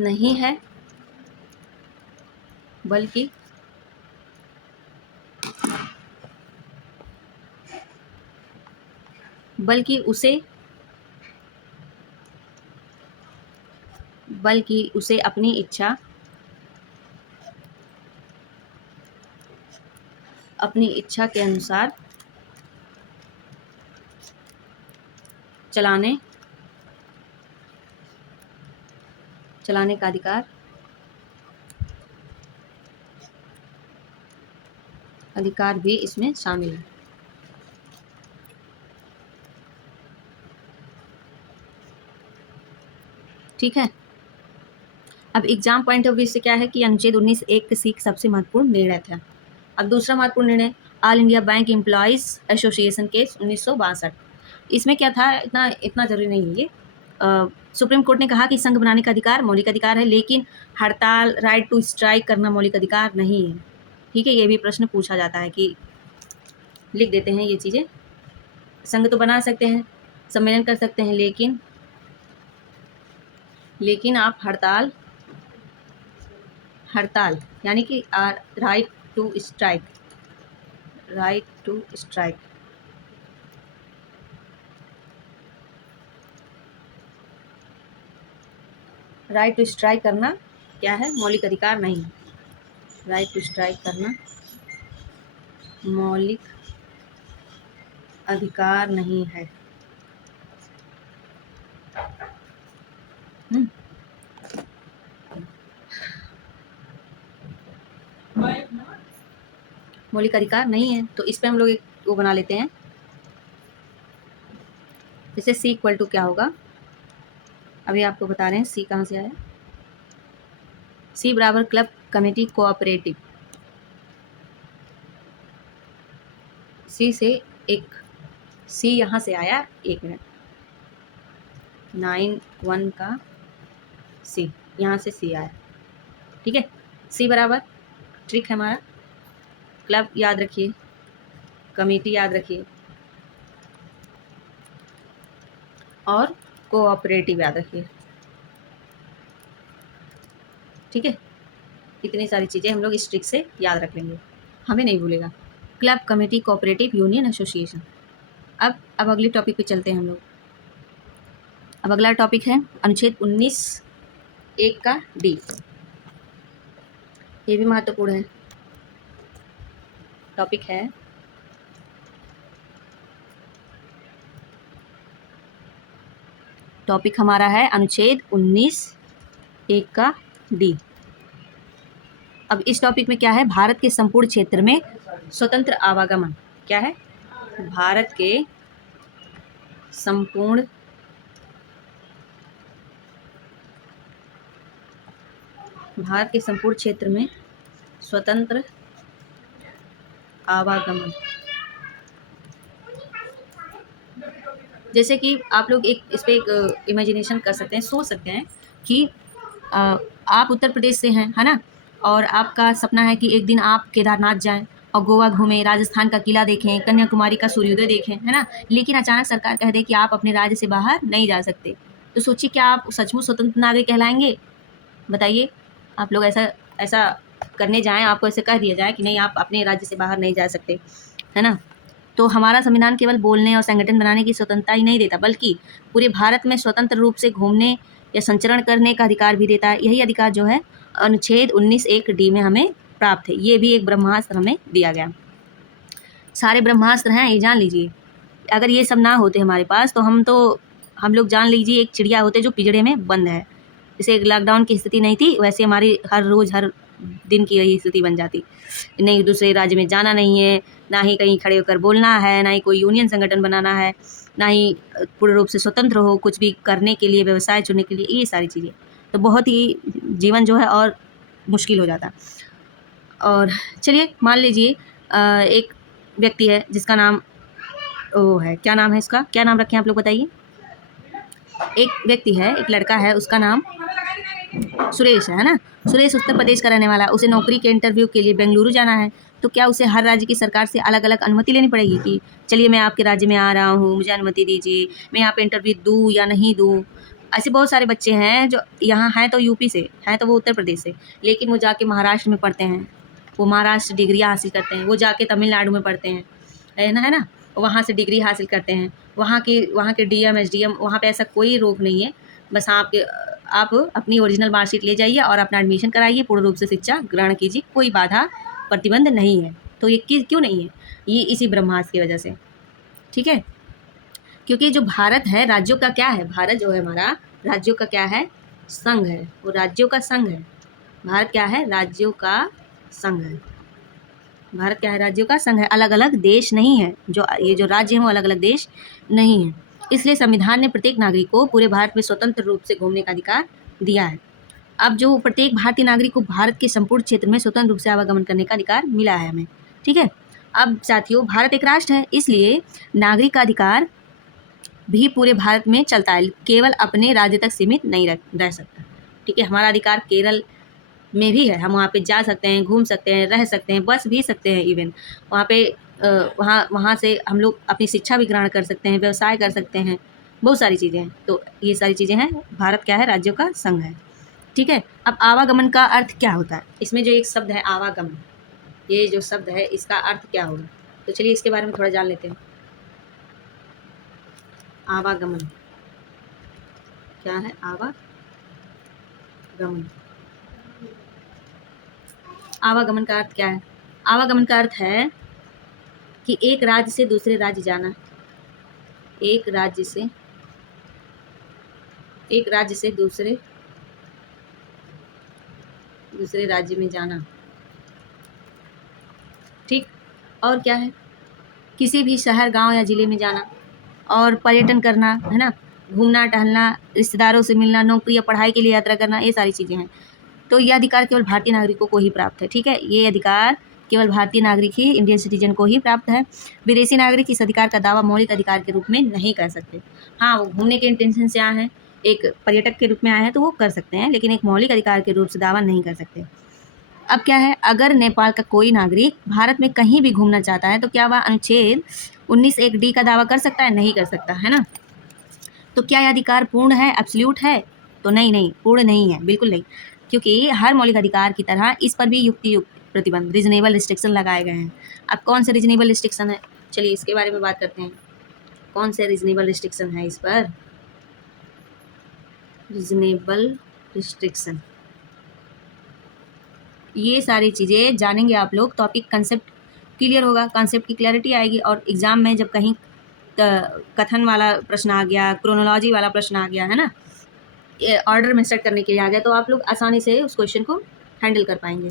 नहीं है, बल्कि उसे अपनी इच्छा के अनुसार चलाने का अधिकार भी इसमें शामिल है। ठीक है, अब एग्जाम पॉइंट ऑफ व्यू से क्या है कि अनुच्छेद 19(1)(c) सबसे महत्वपूर्ण निर्णय था। अब दूसरा महत्वपूर्ण निर्णय all India bank employees association case 1962। इसमें क्या था, इतना जरूरी नहीं है ये। सुप्रीम कोर्ट ने कहा कि संघ बनाने का अधिकार मौलिक अधिकार है, लेकिन हड़ताल, राइट टू स्ट्राइक करना मौलिक अधिकार नहीं है। ठीक है, ये भी प्रश्न पूछा जाता है कि लिख देते हैं ये चीज़ें। संघ तो बना सकते हैं, सम्मेलन कर सकते हैं, लेकिन आप हड़ताल यानी कि right to strike, right to strike, right to strike करना क्या है? मौलिक अधिकार नहीं है। राइट टू स्ट्राइक करना मौलिक अधिकार नहीं है। मौलिक अधिकार नहीं है, तो इस पे हम लोग एक वो बना लेते हैं, जैसे सी इक्वल टू क्या होगा, अभी आपको बता रहे हैं सी कहाँ से आया। सी बराबर क्लब कमेटी कोऑपरेटिव, सी से एक, सी यहाँ से आया, 1 मिनट, 9(1) का सी, यहाँ से सी आया, ठीक है। सी बराबर ट्रिक है हमारा, क्लब याद रखिए, कमेटी याद रखिए, और कोऑपरेटिव याद रखिए, ठीक है। इतनी सारी चीज़ें हम लोग इस ट्रिक से याद रख लेंगे, हमें नहीं भूलेगा। Club committee cooperative union association. अब अगले टॉपिक पे चलते हैं हम लोग। अब अगला टॉपिक है अनुच्छेद 19(1) का डी। ये भी महत्वपूर्ण है, टॉपिक है टॉपिक हमारा है अनुच्छेद 19(1) का डी। अब इस टॉपिक में क्या है? भारत के संपूर्ण क्षेत्र में स्वतंत्र आवागमन। क्या है? भारत के संपूर्ण क्षेत्र में स्वतंत्र आवागमन। जैसे कि आप लोग इस पे एक इमेजिनेशन कर सकते हैं, सोच सकते हैं कि आप उत्तर प्रदेश से हैं, है ना, और आपका सपना है कि एक दिन आप केदारनाथ जाएं और गोवा घूमें, राजस्थान का किला देखें, कन्याकुमारी का सूर्योदय देखें, है ना, लेकिन अचानक सरकार कह दे कि आप अपने राज्य से बाहर नहीं जा सकते, तो सोचिए क्या आप सचमुच स्वतंत्र नागरिक कहलाएंगे? बताइए। आप लोग ऐसा करने जाएं, आपको ऐसे कह दिया जाए कि नहीं, आप अपने राज्य से बाहर नहीं जा सकते, है ना। तो हमारा संविधान केवल बोलने और संगठन बनाने की स्वतंत्रता ही नहीं देता, बल्कि पूरे भारत में स्वतंत्र रूप से घूमने या संचरण करने का अधिकार भी देता है। यही अधिकार जो है अनुच्छेद 19(1) डी में हमें प्राप्त है। ये भी एक ब्रह्मास्त्र हमें दिया गया। सारे ब्रह्मास्त्र हैं, ये जान लीजिए। अगर ये सब ना होते हमारे पास, तो हम लोग जान लीजिए एक चिड़िया होते जो पिंजड़े में बंद है। जैसे एक लॉकडाउन की स्थिति नहीं थी, वैसे हमारी हर रोज़ हर दिन की यही स्थिति बन जाती। नहीं दूसरे राज्य में जाना नहीं है, ना ही कहीं खड़े होकर बोलना है, ना ही कोई यूनियन संगठन बनाना है, ना ही पूर्ण रूप से स्वतंत्र हो कुछ भी करने के लिए, व्यवसाय चुनने के लिए, ये सारी चीज़ें। तो बहुत ही जीवन जो है और मुश्किल हो जाता। और चलिए मान लीजिए एक व्यक्ति है जिसका नाम वो है, क्या नाम है इसका, क्या नाम रखें आप लोग बताइए। एक व्यक्ति है, एक लड़का है, उसका नाम सुरेश है ना। सुरेश उत्तर प्रदेश का रहने वाला है। उसे नौकरी के इंटरव्यू के लिए बेंगलुरु जाना है। तो क्या उसे हर राज्य की सरकार से अलग अलग अनुमति लेनी पड़ेगी कि चलिए मैं आपके राज्य में आ रहा हूँ, मुझे अनुमति दीजिए, मैं यहाँ पे इंटरव्यू दूँ या नहीं दूँ? ऐसे बहुत सारे बच्चे हैं जो यहाँ हैं तो यूपी से हैं, तो वो उत्तर प्रदेश से, लेकिन वो जाके महाराष्ट्र में पढ़ते हैं, वो महाराष्ट्र डिग्रियाँ हासिल करते हैं, वो जाके तमिलनाडु में पढ़ते हैं, है ना, वहाँ से डिग्री हासिल करते हैं, वहाँ के DM SDM, वहाँ पे ऐसा कोई रोक नहीं है। बस आप अपनी ओरिजिनल मार्कशीट ले जाइए और अपना एडमिशन कराइए, पूर्ण रूप से शिक्षा ग्रहण कीजिए, कोई बाधा प्रतिबंध नहीं है। तो ये क्यों नहीं है? ये इसी ब्रह्मास्त्र की वजह से, ठीक है। क्योंकि जो भारत है राज्यों का क्या है, भारत जो है हमारा राज्यों का क्या है, संघ है, वो राज्यों का संघ है। भारत क्या है, राज्यों का संघ है। भारत क्या है, राज्यों का संघ है, अलग अलग देश नहीं है। जो ये जो राज्य हैं वो अलग अलग देश नहीं है। इसलिए संविधान ने प्रत्येक नागरिक को पूरे भारत में स्वतंत्र रूप से घूमने का अधिकार दिया है। अब जो प्रत्येक भारतीय नागरिक को भारत के संपूर्ण क्षेत्र में स्वतंत्र रूप से आवागमन करने का अधिकार मिला है हमें, ठीक है। अब साथियों, भारत एक राष्ट्र है, इसलिए नागरिक का अधिकार भी पूरे भारत में चलता है, केवल अपने राज्य तक सीमित नहीं रह सकता, ठीक है। हमारा अधिकार केरल में भी है, हम वहाँ पे जा सकते हैं, घूम सकते हैं, रह सकते हैं, बस भी सकते हैं, इवन वहाँ पे वहाँ से हम लोग अपनी शिक्षा भी ग्रहण कर सकते हैं, व्यवसाय कर सकते हैं, बहुत सारी चीज़ें हैं। तो ये सारी चीज़ें हैं, भारत क्या है, राज्यों का संघ है, ठीक है। अब आवागमन का अर्थ क्या होता है, इसमें जो एक शब्द है आवागमन, ये जो शब्द है इसका अर्थ क्या होगा, तो चलिए इसके बारे में थोड़ा जान लेते हैं। आवागमन क्या है, आवागमन, आवागमन का अर्थ क्या है, आवागमन का अर्थ है कि एक राज्य से दूसरे राज्य जाना, एक राज्य से दूसरे राज्य में जाना, ठीक। और क्या है, किसी भी शहर, गांव या जिले में जाना और पर्यटन करना, है ना, घूमना टहलना, रिश्तेदारों से मिलना, नौकरी या पढ़ाई के लिए यात्रा करना, ये सारी चीज़ें हैं। तो ये अधिकार केवल भारतीय नागरिकों को ही प्राप्त है, ठीक है। ये अधिकार केवल भारतीय नागरिक ही, इंडियन सिटीजन को ही प्राप्त है। विदेशी नागरिक इस अधिकार का दावा मौलिक अधिकार के रूप में नहीं कर सकते। हाँ, वो घूमने के इंटेंशन से आए हैं, एक पर्यटक के रूप में आए हैं तो वो कर सकते हैं, लेकिन एक मौलिक अधिकार के रूप से दावा नहीं कर सकते। अब क्या है, अगर नेपाल का कोई नागरिक भारत में कहीं भी घूमना चाहता है तो क्या वह अनुच्छेद 19(1)(d) का दावा कर सकता है, नहीं कर सकता, है ना। तो क्या यह अधिकार पूर्ण है, एब्सोल्यूट है, तो नहीं, पूर्ण नहीं है, बिल्कुल नहीं, क्योंकि हर मौलिक अधिकार की तरह इस पर भी युक्ति प्रतिबंध, रीजनेबल रिस्ट्रिक्शन लगाए गए हैं। अब कौन से रीजनेबल रिस्ट्रिक्शन है, चलिए इसके बारे में बात करते हैं। कौन से रीजनेबल रिस्ट्रिक्शन है इस पर, रीजनेबल रिस्ट्रिक्शन, ये सारी चीज़ें जानेंगे आप लोग, टॉपिक कंसेप्ट क्लियर होगा, कॉन्सेप्ट की क्लैरिटी आएगी, और एग्ज़ाम में जब कहीं कथन वाला प्रश्न आ गया, क्रोनोलॉजी वाला प्रश्न आ गया, है ना, ऑर्डर में सेट करने के लिए आ गया, तो आप लोग आसानी से उस क्वेश्चन को हैंडल कर पाएंगे।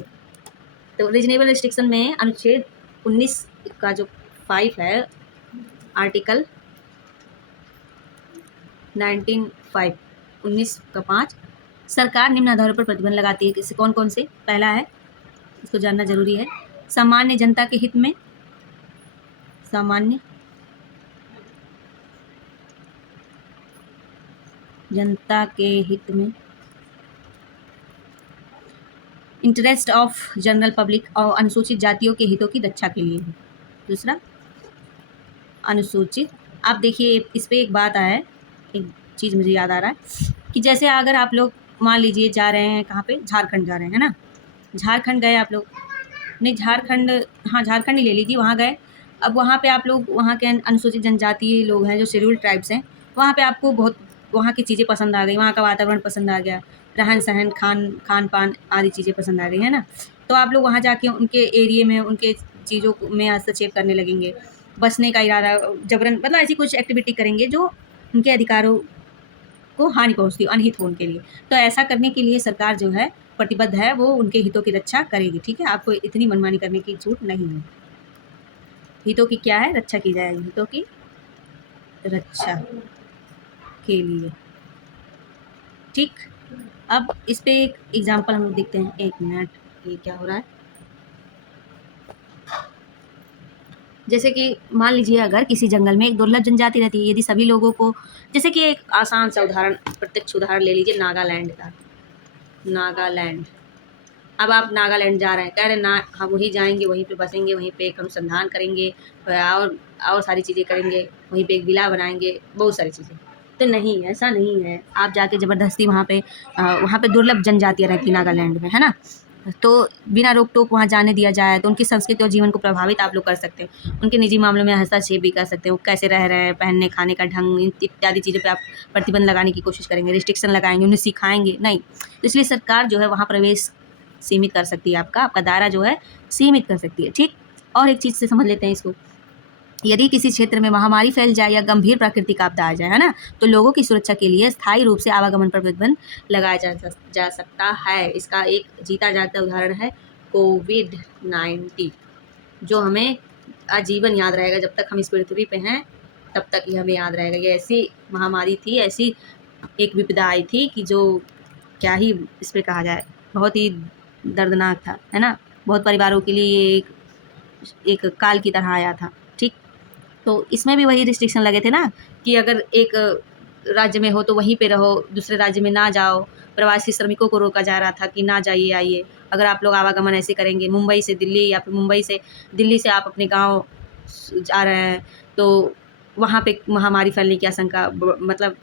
तो रीजनेबल रिस्ट्रिक्शन में अनुच्छेद 19 का जो 5 है, आर्टिकल 19(5) का 5, सरकार निम्न आधारों पर प्रतिबंध लगाती है, किसी कौन कौन से, पहला है, इसको जानना जरूरी है, सामान्य जनता के हित में, सामान्य जनता के हित में, इंटरेस्ट ऑफ जनरल पब्लिक, और अनुसूचित जातियों के हितों की रक्षा के लिए है। दूसरा अनुसूचित, आप देखिए इस पर एक बात आया है, एक चीज़ मुझे याद आ रहा है कि जैसे अगर आप लोग मान लीजिए जा रहे हैं कहाँ पे, झारखंड जा रहे हैं, है ना, झारखंड गए आप लोग, नहीं झारखंड, हाँ झारखंड ही ले लीजिए, वहाँ गए। अब वहाँ पे आप लोग, वहाँ के अनुसूचित जनजाति लोग हैं, जो शेड्यूल्ड ट्राइब्स हैं, वहाँ पे आपको बहुत वहाँ की चीज़ें पसंद आ गई, वहाँ का वातावरण पसंद आ गया, रहन सहन, खान पान आदि चीज़ें पसंद आ गई, है ना। तो आप लोग वहाँ जाके उनके एरिए में, उनके चीज़ों में हस्तक्षेप करने लगेंगे, बसने का इरादा, जबरन, मतलब ऐसी कुछ एक्टिविटी करेंगे जो उनके अधिकारों को हानि पहुँचती हो, अनहित हो उनके लिए। तो ऐसा करने के लिए सरकार जो है प्रतिबद्ध है, वो उनके हितों की रक्षा करेगी, ठीक है। आपको इतनी मनमानी करने की छूट नहीं है, हितों की क्या है, रक्षा की जाएगी, हितों की रक्षा के लिए, ठीक। अब इस पे एक एग्जांपल हम लोग देखते हैं, एक मिनट, ये क्या हो रहा है, जैसे कि मान लीजिए अगर किसी जंगल में एक दुर्लभ जनजाति रहती है, यदि सभी लोगों को, जैसे कि एक आसान सा उदाहरण, प्रत्यक्ष उदाहरण ले लीजिए, नागालैंड का, नागालैंड। अब आप नागालैंड जा रहे हैं, कह रहे ना हम वहीं जाएंगे, वहीं पे बसेंगे, वहीं पे एक अनुसंधान करेंगे, और सारी चीज़ें करेंगे, वहीं पे एक विला बनाएंगे, बहुत सारी चीज़ें। तो नहीं, ऐसा नहीं है, आप जाके ज़बरदस्ती वहाँ पे दुर्लभ जनजातियाँ रहती नागालैंड में, है ना, तो बिना रोक टोक वहाँ जाने दिया जाए तो उनकी संस्कृति और जीवन को प्रभावित आप लोग कर सकते हैं, उनके निजी मामलों में हस्तक्षेप भी कर सकते हैं, वो कैसे रह रहे हैं, पहनने खाने का ढंग इत्यादि चीज़ों पे आप प्रतिबंध लगाने की कोशिश करेंगे, रिस्ट्रिक्शन लगाएंगे, उन्हें सिखाएंगे नहीं। तो इसलिए सरकार जो है वहाँ प्रवेश सीमित कर सकती है, आपका दायरा जो है सीमित कर सकती है, ठीक। और एक चीज़ से समझ लेते हैं इसको, यदि किसी क्षेत्र में महामारी फैल जाए या गंभीर प्राकृतिक आपदा आ जाए, है ना, तो लोगों की सुरक्षा के लिए स्थायी रूप से आवागमन पर प्रतिबंध लगाया जा सकता है। इसका एक जीता जागता उदाहरण है कोविड-19, जो हमें आजीवन याद रहेगा, जब तक हम इस पृथ्वी पे हैं तब तक ये हमें याद रहेगा। ये ऐसी महामारी थी, ऐसी एक विपदा आई थी कि जो क्या ही इस पर कहा जाए, बहुत ही दर्दनाक था, है ना, बहुत परिवारों के लिए ये एक काल की तरह आया था, ठीक। तो इसमें भी वही रिस्ट्रिक्शन लगे थे ना, कि अगर एक राज्य में हो तो वहीं पे रहो, दूसरे राज्य में ना जाओ, प्रवासी श्रमिकों को रोका जा रहा था कि ना जाइए आइए, अगर आप लोग आवागमन ऐसे करेंगे मुंबई से दिल्ली, या फिर मुंबई से दिल्ली से आप अपने गाँव जा रहे हैं, तो वहाँ पे महामारी फैलने की आशंका मतलब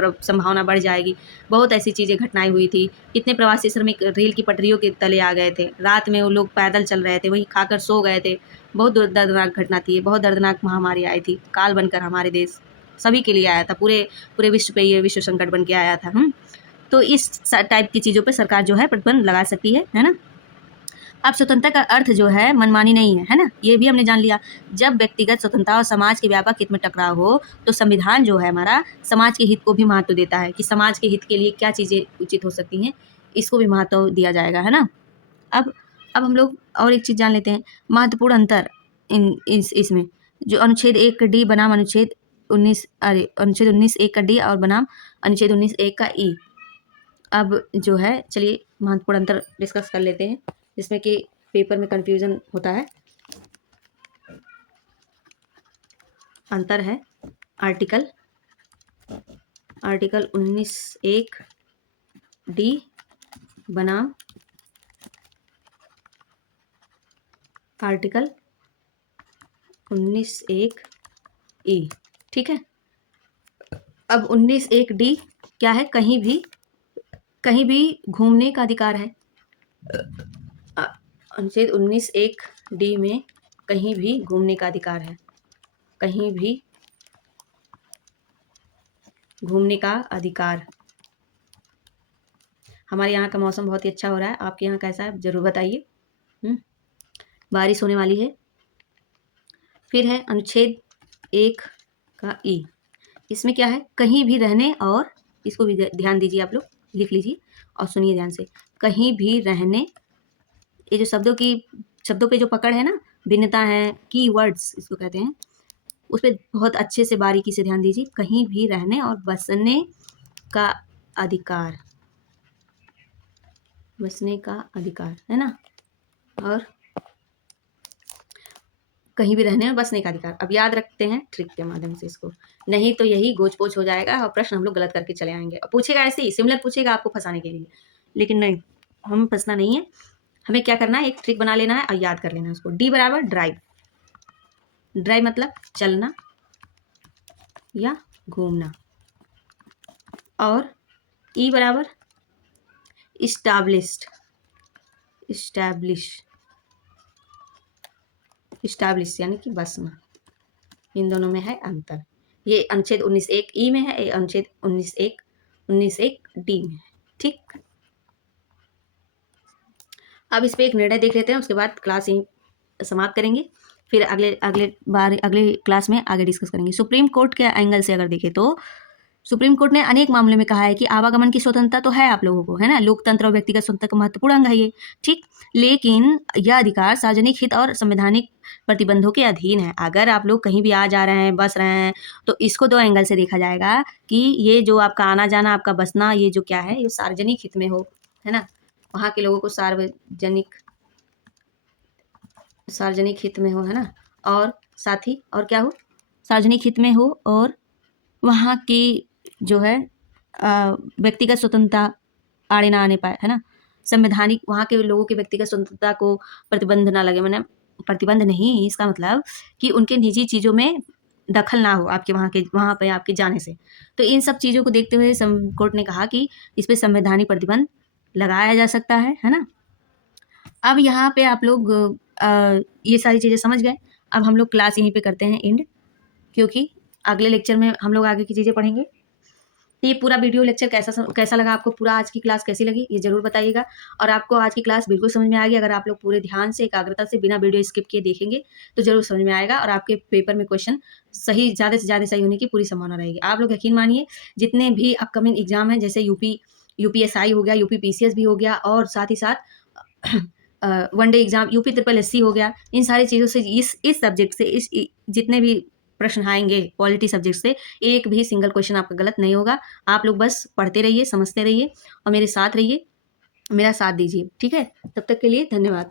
संभावना बढ़ जाएगी। बहुत ऐसी चीज़ें घटनाएं हुई थी। कितने प्रवासी श्रमिक रेल की पटरियों के तले आ गए थे, रात में वो लोग पैदल चल रहे थे, वहीं खाकर सो गए थे। बहुत दर्दनाक घटना थी, बहुत दर्दनाक महामारी आई थी, काल बनकर हमारे देश सभी के लिए आया था, पूरे पूरे विश्व पे ये विश्व संकट बन के आया था। तो इस टाइप की चीज़ों पे सरकार जो है प्रतिबंध लगा सकती है ना। अब स्वतंत्रता का अर्थ जो है मनमानी नहीं है ना, ये भी हमने जान लिया। जब व्यक्तिगत स्वतंत्रता और समाज के व्यापक हित में टकराव हो तो संविधान जो है हमारा समाज के हित को भी महत्व देता है कि समाज के हित के लिए क्या चीज़ें उचित हो सकती हैं, इसको भी महत्व दिया जाएगा, है ना। अब हम लोग और एक चीज़ जान लेते हैं, महत्वपूर्ण अंतर इसमें जो अनुच्छेद 1 D बनाम अनुच्छेद 19(1) का D और बनाम अनुच्छेद 19(1) का E। अब जो है चलिए महत्वपूर्ण अंतर डिस्कस कर लेते हैं, जिसमें कि पेपर में कंफ्यूजन होता है। अंतर है आर्टिकल 19(1) D बनाम आर्टिकल 19(1) E, ठीक है। अब 19(1) D क्या है, कहीं भी घूमने का अधिकार है। अनुच्छेद 19(1) D में कहीं भी घूमने का अधिकार है, कहीं भी घूमने का अधिकार। हमारे यहाँ का मौसम बहुत ही अच्छा हो रहा है, आपके यहाँ कैसा है ज़रूर बताइए। बारिश होने वाली है। फिर है अनुच्छेद 1 का E, इसमें क्या है, कहीं भी रहने, और इसको भी ध्यान दीजिए, आप लोग लिख लीजिए और सुनिए ध्यान से। कहीं भी रहने, ये जो शब्दों पे जो पकड़ है ना, भिन्नता है, की वर्ड्स इसको कहते हैं, उस पर बहुत अच्छे से बारीकी से ध्यान दीजिए। कहीं भी रहने और बसने का अधिकार, बसने का अधिकार, है ना, और कहीं भी रहने और बसने का अधिकार। अब याद रखते हैं ट्रिक के माध्यम से इसको, नहीं तो यही गोच पोच हो जाएगा और प्रश्न हम लोग गलत करके चले आएंगे। और पूछेगा ऐसे ही सिमिलर पूछेगा आपको फंसाने के लिए, लेकिन नहीं, हम फंसना नहीं है। हमें क्या करना है, एक ट्रिक बना लेना है और याद कर लेना है उसको। D बराबर ड्राइव, ड्राइव मतलब चलना या घूमना, और E बराबर इस्टाब्लिश्ड, इस्टाब्लिश यानी कि बसना। इन दोनों में है अंतर। ये अनुच्छेद 19(1) E में है, ये अनुच्छेद 19(1) D में है, ठीक। अब इस पे एक निर्णय देख लेते हैं, उसके बाद क्लास यहीं समाप्त करेंगे। फिर अगले क्लास में आगे डिस्कस करेंगे। सुप्रीम कोर्ट के एंगल से अगर देखें तो सुप्रीम कोर्ट ने अनेक मामलों में कहा है कि आवागमन की स्वतंत्रता तो है आप लोगों को, है ना, लोकतंत्र और व्यक्तिगत स्वतंत्रता का महत्वपूर्ण अंग है ये, ठीक। लेकिन यह अधिकार सार्वजनिक हित और संवैधानिक प्रतिबंधों के अधीन है। अगर आप लोग कहीं भी आ जा रहे हैं, बस रहे हैं, तो इसको 2 एंगल से देखा जाएगा कि ये जो आपका आना जाना, आपका बसना, ये जो क्या है, ये सार्वजनिक हित में हो, है ना, वहाँ के लोगों को सार्वजनिक हित में हो, है ना, और साथ ही और क्या हो, सार्वजनिक हित में हो, और वहाँ की जो है व्यक्तिगत स्वतंत्रता आड़े ना आने पाए, है ना, संवैधानिक, वहाँ के लोगों की व्यक्तिगत स्वतंत्रता को प्रतिबंध ना लगे, मैंने प्रतिबंध नहीं, इसका मतलब कि उनके निजी चीज़ों में दखल ना हो आपके वहाँ पे आपके जाने से। तो इन सब चीज़ों को देखते हुए कोर्ट ने कहा कि इस पर संवैधानिक प्रतिबंध लगाया जा सकता है ना। अब यहाँ पे आप लोग ये सारी चीज़ें समझ गए। अब हम लोग क्लास यहीं पे करते हैं एंड, क्योंकि अगले लेक्चर में हम लोग आगे की चीज़ें पढ़ेंगे। तो ये पूरा वीडियो लेक्चर कैसा लगा आपको, पूरा आज की क्लास कैसी लगी, ये ज़रूर बताइएगा। और आपको आज की क्लास बिल्कुल समझ में आ गई अगर आप लोग पूरे ध्यान से, एकाग्रता से, बिना वीडियो स्किप किए देखेंगे तो ज़रूर समझ में आएगा, और आपके पेपर में क्वेश्चन ज़्यादा से ज़्यादा सही होने की पूरी संभावना रहेगी। आप लोग यकीन मानिए, जितने भी अपकमिंग एग्जाम हैं, जैसे UPSI हो गया, UPPCS भी हो गया, और साथ ही साथ 1 डे एग्जाम UPSSC हो गया, इन सारी चीज़ों से, इस सब्जेक्ट से, जितने भी प्रश्न आएंगे पॉलिटी सब्जेक्ट से, एक भी सिंगल क्वेश्चन आपका गलत नहीं होगा। आप लोग बस पढ़ते रहिए, समझते रहिए और मेरे साथ रहिए, मेरा साथ दीजिए, ठीक है। तब तक के लिए धन्यवाद।